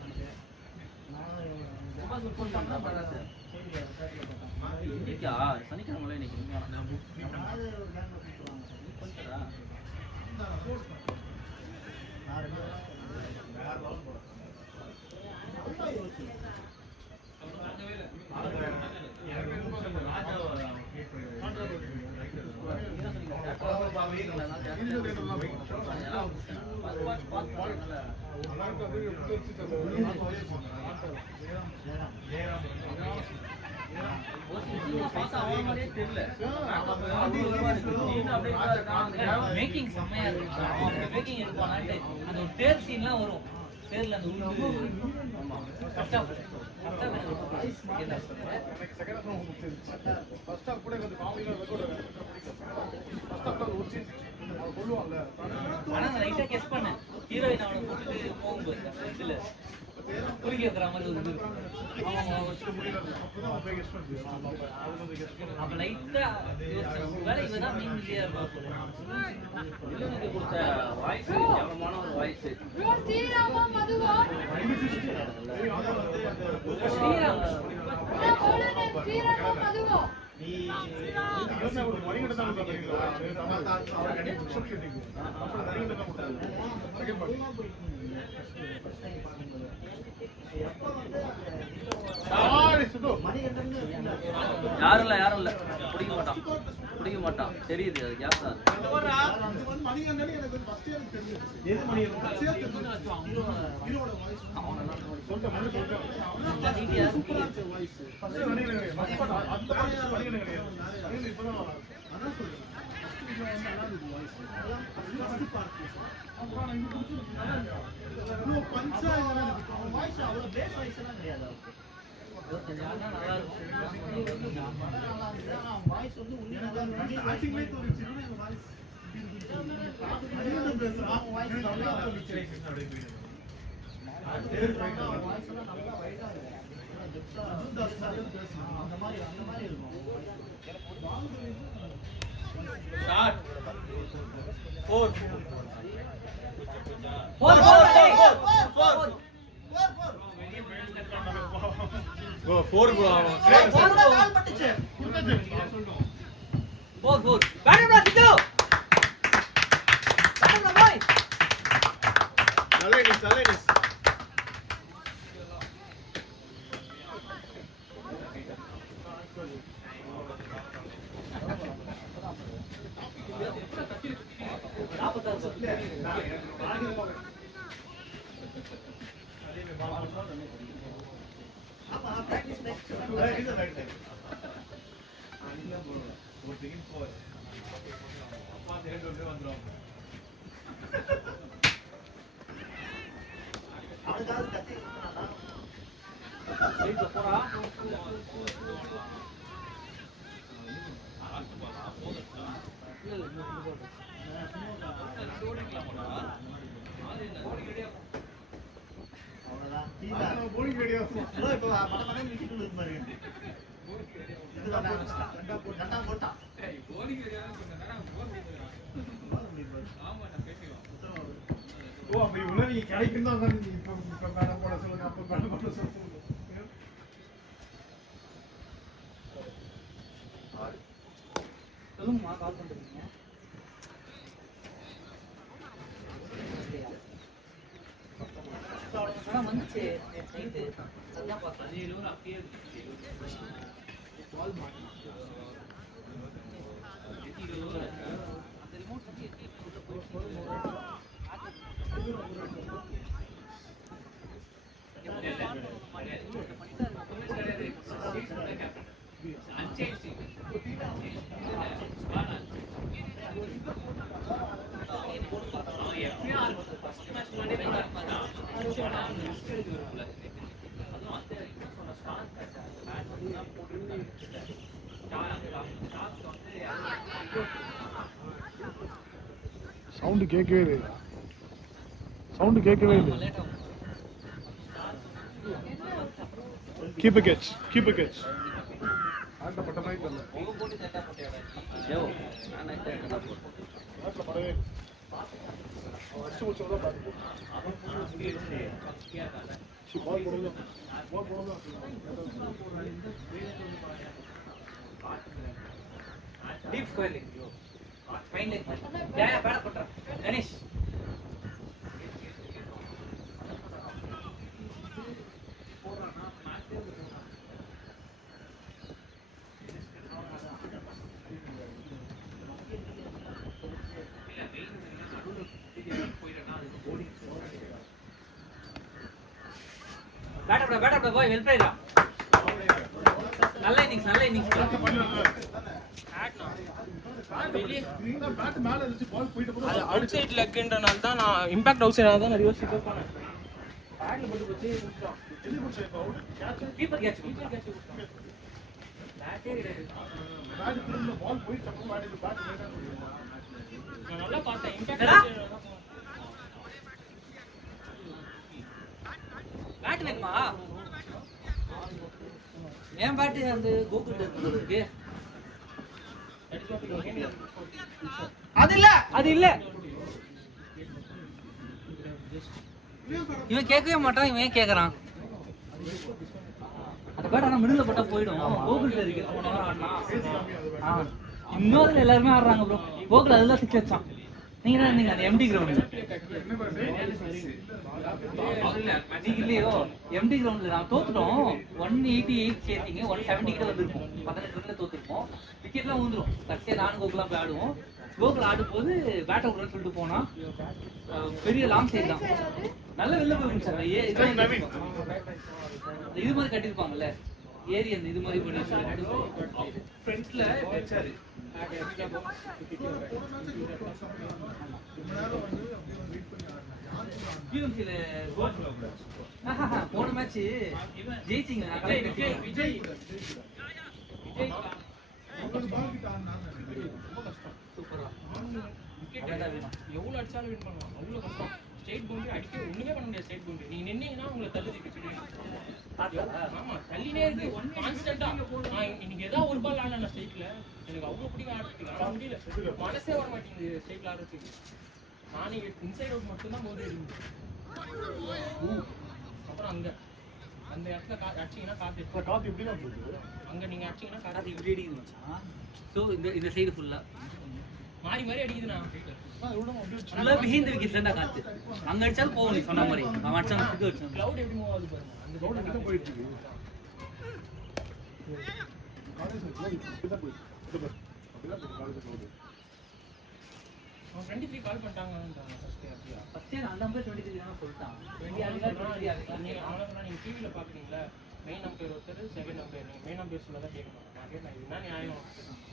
சும்மா சுத்தம் பண்ணா பரவாயில்லை. இன்னைக்கா சனிக்கிழமை இன்னைக்கு நான் புக் பண்ணிட்டா மேக்கிங் செம்மையா இருக்கு. மேக்கிங் எடுப்பானாட்டு அந்த ஒரு தேர் சீன்லாம் வரும். தேர்ல அந்த ஆமா ஃபர்ஸ்ட் ஆஃப் ஆனா நான் லைட்டா கெஸ் பண்ணேன். ஹீரோயின் அவனை போட்டுட்டு போகும்போது இதுல குளிக்க வைக்கிற மாதிரி ஒரு இது அப்ப லைட்டா வேலை இவதான் மீன் இல்லையா கொடுத்த வாய்ஸ் கேவலமான ஒரு வாய்ஸ். ஸ்ரீராமா மதுவா ஸ்ரீராம் ஸ்ரீராமா மதுவா நீ ஒரு மணிகண்ட தான் பாத்தீங்களா? அவர் கண்டிப்பா புஷ் ஷூட்டிங். அப்புறம் மணிகண்ட தான் கொடுத்தாங்க. Second part. யாரும் இல்ல பிடிக்க மாட்டான் தெரியுது அது கேப் தான். எது Manikandan? Shot 4 4 bro. Salenis. Call பண்றீங்க? ஆனா வந்துச்சு நைட்டு. அதான் பார்த்தேன். 17 ஓவர் அப்படியே பால் மாட்டணும் அந்த ரிமோட் வந்து எட்டி உள்ள போயிடுச்சு. சவுண்டு கேட்கவே இல்லை. சவுண்டு கேட்கவே இல்லை. கீப் கேட்ச் கீப் கேட்ச் ஆண்ட பட்ட மாதிரி தெரியல. உங்க போட்டு செட்டா போட்டியாடா? யோ நான் நைட் செட்டா போட்டேன். நாட்டில் படவே அடிச்சு வச்சவங்க பார்த்து பால் போடலாம் பால் போடலாம். டீப் ஸ்கொயர் ஃபைன் லைக் யா பேட போட்றா கணேஷ். பேட்டா போய் வெல் பிளேடா. நல்ல இன்னிங்ஸ் பேட் மேலே இருந்துச்சு பால் போயிட்டு போது அது அவுட் சைட் லெக்ன்றனால தான் நான் இம்பாக்ட் ஹவுஸ் தான் நான் ரிவர்ஸ் கிக் பண்ணேன். பேட்ல போட்டு போச்சு விட்டுட்டான். எது முடிச்சு இப்போ out catch keeper catch birthday கிடையாது. பேட் திரும்ப பால் போய் டப்பு மாட்டிட்டு பேட் லேட்டா நான் நல்லா பார்த்தேன் என்னடா? இம்பாக்ட் பேட் வேணுமா? ஏன் பேட் அந்த கோகுல் இருக்கு? அது இல்ல இவன் கேட்கவே மாட்டான். இவன் ஏன் கேக்குறான்? அந்த பேட் ஆனா மிடில் போட்டா போயிடும். கோகுல்ல இருக்கு. இன்னொரு எல்லாருமே ஆடுறாங்க ப்ரோ. கோகுல் அதுதான் 6 வச்சான். நீங்க என்ன இருந்தீங்க அந்த எம்டி கிரவுண்ட்? நீங்க இல்லையோ எம்டி கிரவுண்ட்ல நான் தோத்துட்டோம். 188 சேர்த்தீங்க 170 கிட்ட வந்திருப்போம். 18 ரன்ல தோத்துருப்போம். விக்கெட்லாம் ஊந்துரும். கடைசியா நானும் கோகுலாம் போய் ஆடுவோம். கோகுல் ஆடும் போது பேட் அவுட்னு சொல்லிட்டு போனா பெரிய லாங் சைடு தான். நல்ல வெளில போய் முடிச்சாங்க. இது மாதிரி கட்டிருப்பாங்கல்ல ஏரி அந்த இது மாதிரி பண்ணி ஃப்ரண்ட்ல வச்சாரு. போன மேட்ச் ஜெயிச்சிங்க. விஜய் சூப்பரா எவ்வளவு அடிச்சாலும் வின் பண்ணலாம். அவ்வளவு கஷ்டம். ஸ்டேட் பவுண்டரி அடிக்க ஒண்ணுமே பண்ண முடியாது. ஸ்டேட் பவுண்டரி நீங்க நின்னீங்கன்னா உங்களை தள்ளுது பிடிச்சிடுவீங்க. ஆமா தள்ளினே இருக்கு கான்ஸ்டன்ட்டா. நான் இன்னைக்கு ஏதாவது ஒரு பால் ஆடல ஸ்டேட்ல எனக்கு அவ்வளவு பிடிக்கும் ஆடுறதுக்கு. ஆனா முடியல. மனசே வர மாட்டேங்குது ஸ்டேட்ல ஆடுறதுக்கு. நானே இன்சைட் அவுட் மட்டும் தான் பவுண்டரி அடிக்கும். அப்புறம் அங்க அந்த இடத்துல அடிச்சீங்கன்னா காத்து இப்போ காத்து எப்படி தான் போகுது? அங்க நீங்க அடிச்சீங்கன்னா அது காத்து இப்படி அடிக்குது மச்சான். சோ இந்த சைடு ஃபுல்லா மாறி மாறி அடிக்குதுண்ணா. ஃபுல்லா பிஹைண்ட் விக்கெட்ல தான் காத்து. அங்க அடிச்சாலும் போகும் நீ சொன்ன மாதிரி. அவன் அடிச்சான் இது அடிச்சான். கிளவுட் எப்படி மூவ் ஆகுது பாருங்க. அந்த ரோடு கிட்ட போயிட்டு இருக்கு. காலேஜ் கிட்ட போயிட்டு இருக்கு. அப்படிதான் போகுது காலேஜ் ரோடு. அவன் 23 கால் பண்ணிட்டாங்கன்றாங்க ஃபர்ஸ்ட் அப்படியா. ஃபர்ஸ்ட் அந்த நம்பர் 23 தான் சொல்லிட்டான். 20 ஆகுதா 23 ஆகுதா? நீங்க அவ்வளவுதான் நீங்க டிவில பாக்குறீங்களா மெயின் அம்பையர் ஒருத்தர் செகண்ட் அம்பையர் நீங்க மெயின் அம்பையர் சொல்லதான் கேட்கணும். நான் கேட்டேன் இதுதான் நியாயம்.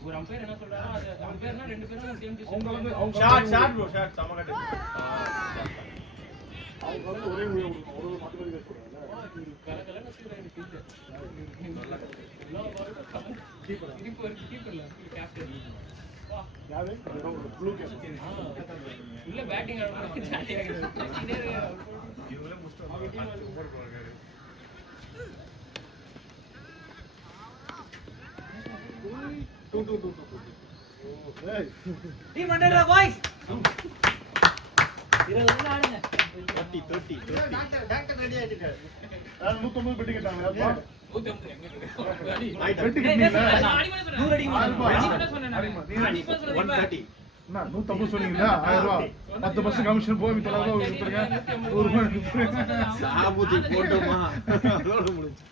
ஒரு அம்பையர் என்ன சொல்றாரோ அது அம்பையர்னா ரெண்டு பேரும் சேம் அவங்க வந்து டிஸ்டன்ஸ். அவங்க ஷாட் ப்ரோ ஷாட் சம கட்டு. அவங்க வந்து ஒரே ஒரு மாட்டு மாதிரி சொல்றாங்க. கலகலன்னு வச்சுக்கிறாரு ஃபீல்டர். நல்லா கீப்பர் இப்போ இருக்கு கீப்பர்ல கேப்டன். வா யாரு ப்ளூ கேப் இல்ல பேட்டிங் ஆடுறது ஜாலியா இருக்கு. இவங்களே முடிச்சிட்டு வந்து ஓவர் போறாங்க. Team 100 boys. 20 ரன் ஆடுங்க. 30 டாக்டர் ரெடி ஆயிட்டாரு. 190 பெட்டி கேட்டாங்க. 150 எங்க இருக்கு? வெட்டி டேய், என்ன கிட்டீங்களா? சொல்ற? நான் அடிப்பேன் சொன்னேன். 100 அடிக்க மாட்டேன். அடிப்பேன் சொன்னேன் நானு. அடிப்பேன் சொன்னது இப்ப. 130 என்ன 150 சொன்னீங்களா? 1000 ரூபாய் 10% கமிஷன் போய் 900 ரூபாய் கொடுத்துருங்க. 100 ரூபாய் கொடுத்துருங்க. சாபூத்தி போட்டோமா அதோட முடிஞ்சு.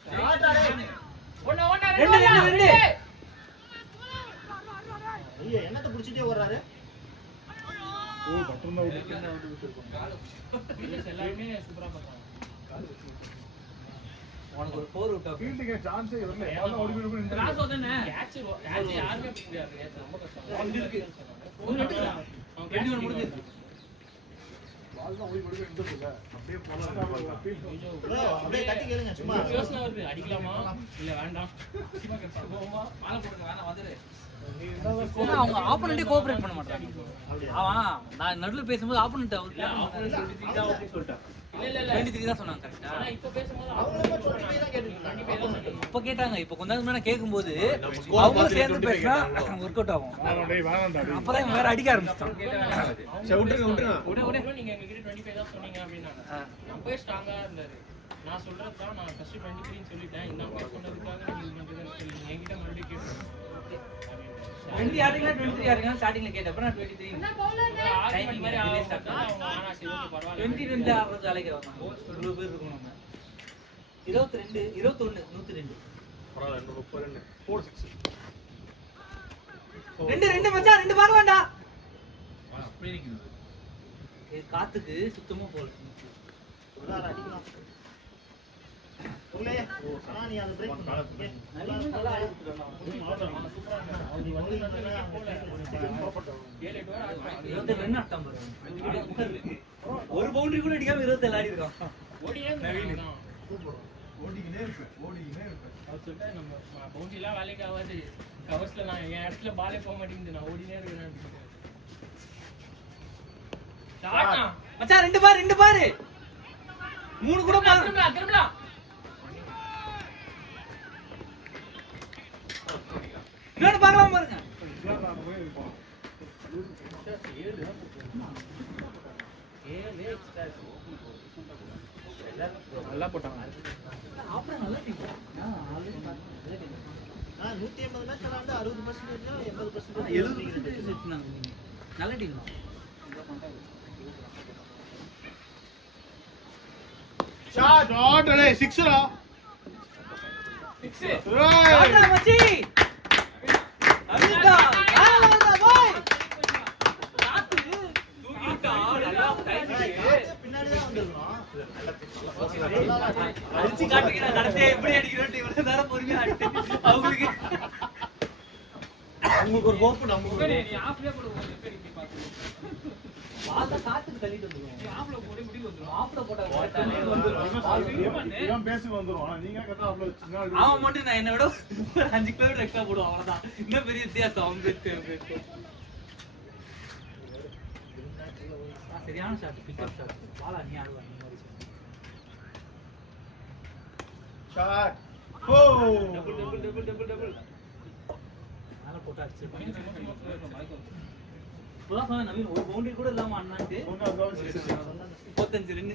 ஒண்ணு ஒண்ணு ரெண்டு, ரெண்டு. ஐயோ என்னத்தை பிடிச்சிட்டே வர்றாரு ஓ பட்டன் தான் விட்டுருக்கேன். எல்லாருமே சூப்பரா பண்ணாங்க. உனக்கு ஒரு 4 விட்டா ஃபீல்டிங் சான்ஸே வரல. யாரும் ஓடி போய் நின்னு கிளாஸ் வந்தனே கேட்ச் யாருமே பிடிக்க முடியாது. நேத்து ரொம்ப கஷ்டம். ஒன்னு இருக்கு. ஒண்ணு எடுக்கலாம். அவன் ரெண்டு catch ஒன்று முடிஞ்சிருக்கு. பால் தான் ஓடி போய் நின்னுதுல. அப்படியே போலாம். bro, அப்படியே தட்டி கேளுங்க சும்மா எனக்கு யோசனை வருது. அடிக்கலாமா இல்ல வேண்டாம். போவோமா? மாலை போடுங்க வேணாம் வந்துரு. ஏன்னா அவங்க ஆப்போனன்ட்டே கோஆபரேட் பண்ண மாட்டாங்க. அவன் நான் நடுவுல பேசும்போது ஆப்போனன்ட் அவர் இல்ல இல்ல இல்ல 23 தான் சொன்னாங்க கரெக்ட்டா. ஆனா இப்ப பேசும்போது அவங்க 25 தான் கேட்டுருக்காங்க இப்ப கேட்டாங்க இப்ப கொஞ்ச நேரம் முன்னாடி கேட்கும்போது அவங்க சேர்ந்து பேசினா ஒர்க் அவுட் ஆகும். டேய் வேணாம்டா. அப்பதான் இவன் வேற அடிக்க ஆரம்பிச்சிட்டான். உடனே நீங்க எங்க கிட்ட 25 தான் சொன்னீங்க அப்படின்னாங்க. நான் போய் ஸ்ட்ராங்கா இருந்தாரு. நான் சொல்றது தான் நான் ஃபர்ஸ்ட் 23 ன்னு சொல்லிட்டேன். இந்த அம்மா சொன்னதுக்காக நீங்க பண்றதுன்னு சொல்லி என்கிட்ட மறுபடியும் கேட்டு 20 யாருங்களா 23 யாருங்களா ஸ்டார்டிங்ல கேட்டப்ப நான் 23 என்ன பவுலர் டைமிங் மாதிரி அவங்க ஆனா சரி ஓகே பரவாயில்ல. 22 ஆவது வேலைக்கு வந்தாங்க. இவ்வளவு பேர் இருக்கணும் நம்ம. 22 21 102 பரவாயில்ல இன்னும் 30 ரன் 4-6 ரெண்டு மச்சான் ரெண்டு பார்க்க வேண்டாம். அப்படியே நிக்குது இது காத்துக்கு சுத்தமா போல. ஒரு ஆள் அடிக்கலாம் உள்ளே ஆனா நீ அதை பிரேக் பண்ணு ஓகே நல்லா ஆடிட்டு அவங்க வந்து என்னன்னா 27 ரன் அடிச்சான் பாரு. ஒரு பவுண்டரி கூட அடிக்காம 27 ஆடி இருக்கான். ஓடியே நவீன் ஓடிக்கினே இருப்பேன். அவர் சொல்லிட்டு நம்ம பவுண்டரிலாம் வேலைக்கு ஆகாது. கவர்ஸ்ல நான் என் இடத்துல பாலே போக மாட்டேங்குது. நான் ஓடினே இருக்கிறேன். மச்சான் ரெண்டு பாரு 3 கூட பாரு. திரும்பலாம் இன்னொன்னு பார்க்கலாம் பாருங்க. நல்லா போட்டாங்க. அப்புறம் நல்ல டீம். ஆல்ரெடி நான் 180 மேட்ச் விளையாண்டு 60% 80% 70% செத்துனாங்க. நல்ல டீம் தான். ஷாட் டேய் 6ரா 6 ஆடா மச்சி. அனிதா ஆடா பாய். காத்து தூக்கிட்டா நல்லா டைட் பின்னாடி தான் வந்திருக்கோம் அடிச்சு காட்டுங்க நான் நடந்தே எப்படி அடிக்கிறேன் இவ்வளவு நேரம் பொறுமையா அடிச்சு அவங்களுக்கு உங்களுக்கு ஒரு ஹோப் நமக்கு நீ ஆஃப்லயே போடு. எப்படி இப்படி பாத்து பால்ல காத்துக்கு தள்ளிட்டு வந்துரும். நீ ஆஃப்ல போடு முடி வந்துரும். ஆப்ல போட்டா தண்ணி வந்துரும். இவன் பேசி வந்துரும். ஆனா நீங்க கரெக்டா அவ்வளவு சின்ன அவன் மட்டும் நான் என்ன விட 5 கிலோமீட்டர் எக்ஸ்ட்ரா போடுவான் அவ்வளவுதான். இன்னும் பெரிய வித்தியாசம் அவன் பேருக்கு. சரியான ஷாட் பிக்கப் ஷாட். பாலா நீ ஆடுவா நீ மாதிரி ஷாட் ஓ டபுள் மேல போட்டு அடிச்சு. இப்பதான் சொன்னேன் நவீன் ஒரு பவுண்டரி கூட இல்லாம அண்ணாட்டு 35 ரன்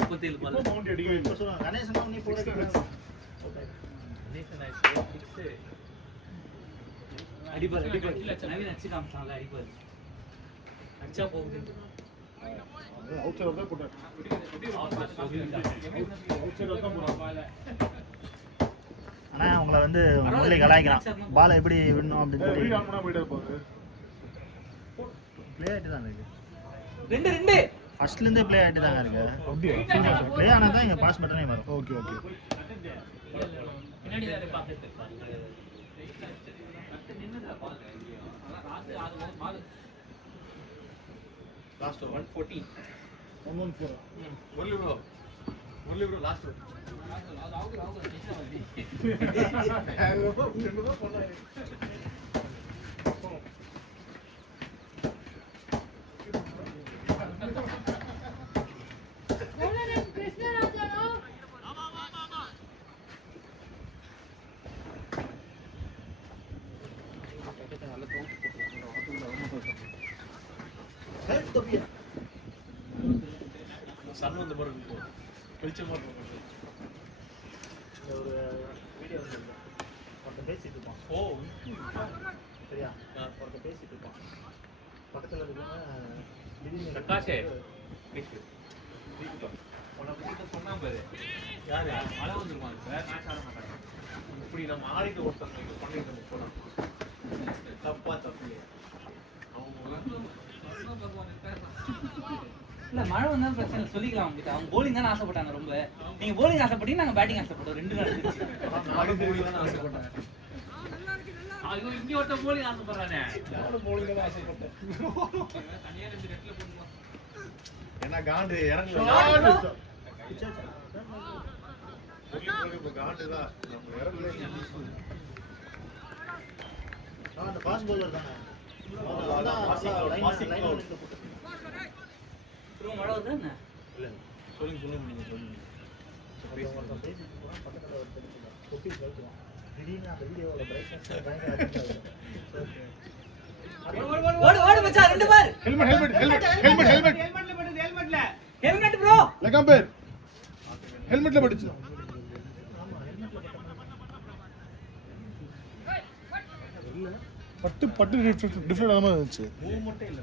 37 பால். பவுண்டரி அடிக்கவே இப்ப இல்லை. சொல்லுவாங்க கணேசன் நீ போடுறது அடிப்பாரு நவீன் அடிச்சு காமிச்சான்ல அடிப்பாரு அடிச்சா போகுது. அவுட் சைடு தான் போட்டார். அவுட் சைடு தான் போறான். ஆனா உங்களை வந்து முரளி கலாய்க்கிறான் பாலை எப்படி விடணும் அப்படின்னு வீடு சொல்லி ஆன் பண்ணா போயிட்டே இருப்பாரு. பிளே ஆகிட்டு தான் இருக்கு ரெண்டு ஃபர்ஸ்ட்ல இருந்தே பிளே ஆகிட்டு தாங்க இருக்கு அப்படியா? பிளே ஆனால் தான் இங்க பாஸ் பட்டனே வரும் ஓகே ஓகே. பின்னாடி தான் பாத்து லாஸ்ட் 114 114. முரளி ப்ரோ லாஸ்ட் என்னதான் பண்ணாரு? பவுலர் கிருஷ்ணராஜனோ ஹெல்ப் தொப்பியா சன் வந்த மாதிரி இருக்கும் வெளிச்சமா இருக்கும் ஒரு ஒருத்தன் பேசிட்டு இருப்பான். சரியா? ஒருத்தன் பேசிட்டு இருப்பான். பக்கத்துல இருக்கவங்க திடீர்னு பிரகாஷே. உன்னை பத்தி சொன்னா பாரு. யாரு? மழை வந்துருமா இப்ப? மேட்ச் ஆட மாட்டாங்க. இப்படி நம்ம ஆடிட்டு ஒருத்தங்க இது பண்ணிட்டு போனோம். தப்பா தப்பு இல்ல மழை வந்தாலும் பிரச்சனை இல்லை, சொல்லிக்கலாம் அவங்க கிட்ட. அவங்க bowling தானே ஆசைப்பட்டாங்க ரொம்ப. நீங்க bowling ஆசைப்பட்டீங்க, நாங்க பேட்டிங் ஆசைப்பட்டோம். 2 நடந்துச்சு. ஆசைப்பட்டாங்க. ஐயோ இங்க ஒருத்தன் போலிங் ஆசைப்படுறானே. நானும் bowling தான் ஆசைப்பட்டேன். தனியா 2 ரெட்ல போடுமா. ஏன்னா காண்டு இறங்கல. இப்ப காண்டு தான் நம்ம இறங்கல. அந்த ஃபாஸ்ட் பவுலர் தானே. அப்புறம் மழை வருதா என்ன? சொல்லுங்க நீங்க சொல்லுங்க. ஒருத்தன் பேசிட்டு போறான், பக்கத்துல ஒருத்தன் தொப்பி கழட்டுவான். திடீர்னு அந்த வீடியோவோட பிரைட்னஸ் பயங்கர அதிகமாகுது. ஓடு ஓடு மச்சான், 2 பார். Helmet bro. லெகம் பேர் ஹெல்மெட்ல படுச்சு. பட்டு பட்டு டிஃபரெண்ட் ஆன இருந்துச்சு. மூவ்மெண்ட்டே இல்ல.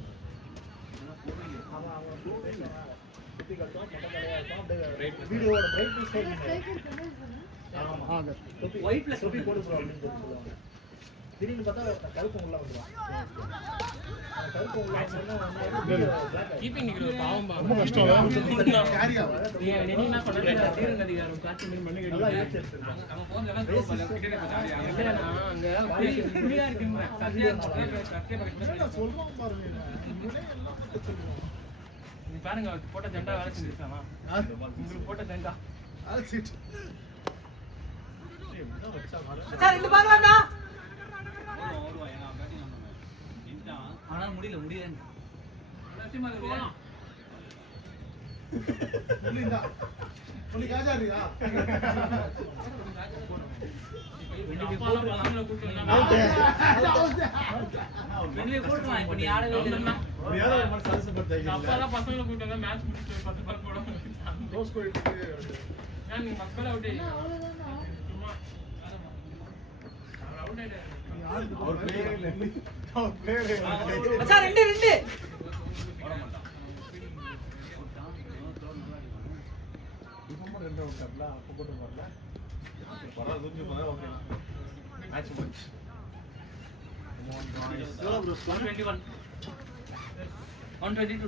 அவன் தொப்பி கழட்டுவான், பக்கத்துல இருப்பான். வீடியோவோட பிரைட்னஸ் ஆமா. தொப்பி White plus தொப்பி போடு ப்ரோ அப்படின்னு சொல்லுவாங்க. திடீர்னு பார்த்தா ஒருத்தன் கருப்பு உள்ள வந்துருவான். அவன் கருப்பு உள்ள வந்தா black கீப்பிங் நிக்கிற பாவம் பா. ரொம்ப கஷ்டம் இல்ல? நீ என்ன பண்ணல தீரன் அதிகாரம் காட்சி மீன் பண்ணி நல்லா கேட்டீங்க. யோசிச்சிருப்பான். நம்ம போன் எல்லாம் த்ரோ பண்ணல. கிட்டே போய் அங்க புரியா இருக்குங்க. சத்தியா சொல்றோம் பாருங்க. நீ பாருங்க அவர் போட்ட ஜெண்டா வேலை செஞ்சிருக்கானா? உங்களுக்கு போட்ட ஜெண்டா. அது சீட். மச்சான் 2 பார் வாடா. ஓடுவா ஏன்னா பேட்டிங் பண்ணுவேன். நின்ட்டான். ஆனா முடியல. சத்தியமா போலாம். புள்ளிடா. புள்ளி காஜா இருக்கா? அப்பா எல்லாம் பசங்களை கூட்டிட்டு வந்தாங்க. வெளியே போடுறான். இப்போ நீ ஆடவே இல்லைன்னா ஒரு யாரோ ஒரு மாதிரி சலசப்படுத்தாங்க. அப்பா தான் பசங்களை கூப்பிட்டு வந்தா மேட்ச் முடிச்சிட்டு 10 பால் போட. ரோஸ் கோயிலுக்கு ஏன் நீ மக்களை விட்டு அவ்வளவுதான். சும்மா அவர் அவுட் ஆயிட்டாரு. அவர் பேரே இல்ல. அவர் பேரே இல்ல. மச்சான் 2 போட மாட்டான். இப்போ 2 அவுட் ஆப்ல அப்ப போட்டு வரல. பரவாயில்ல தூக்கி போனா ஓகே. மேட்ச் முடிஞ்சு. 121 122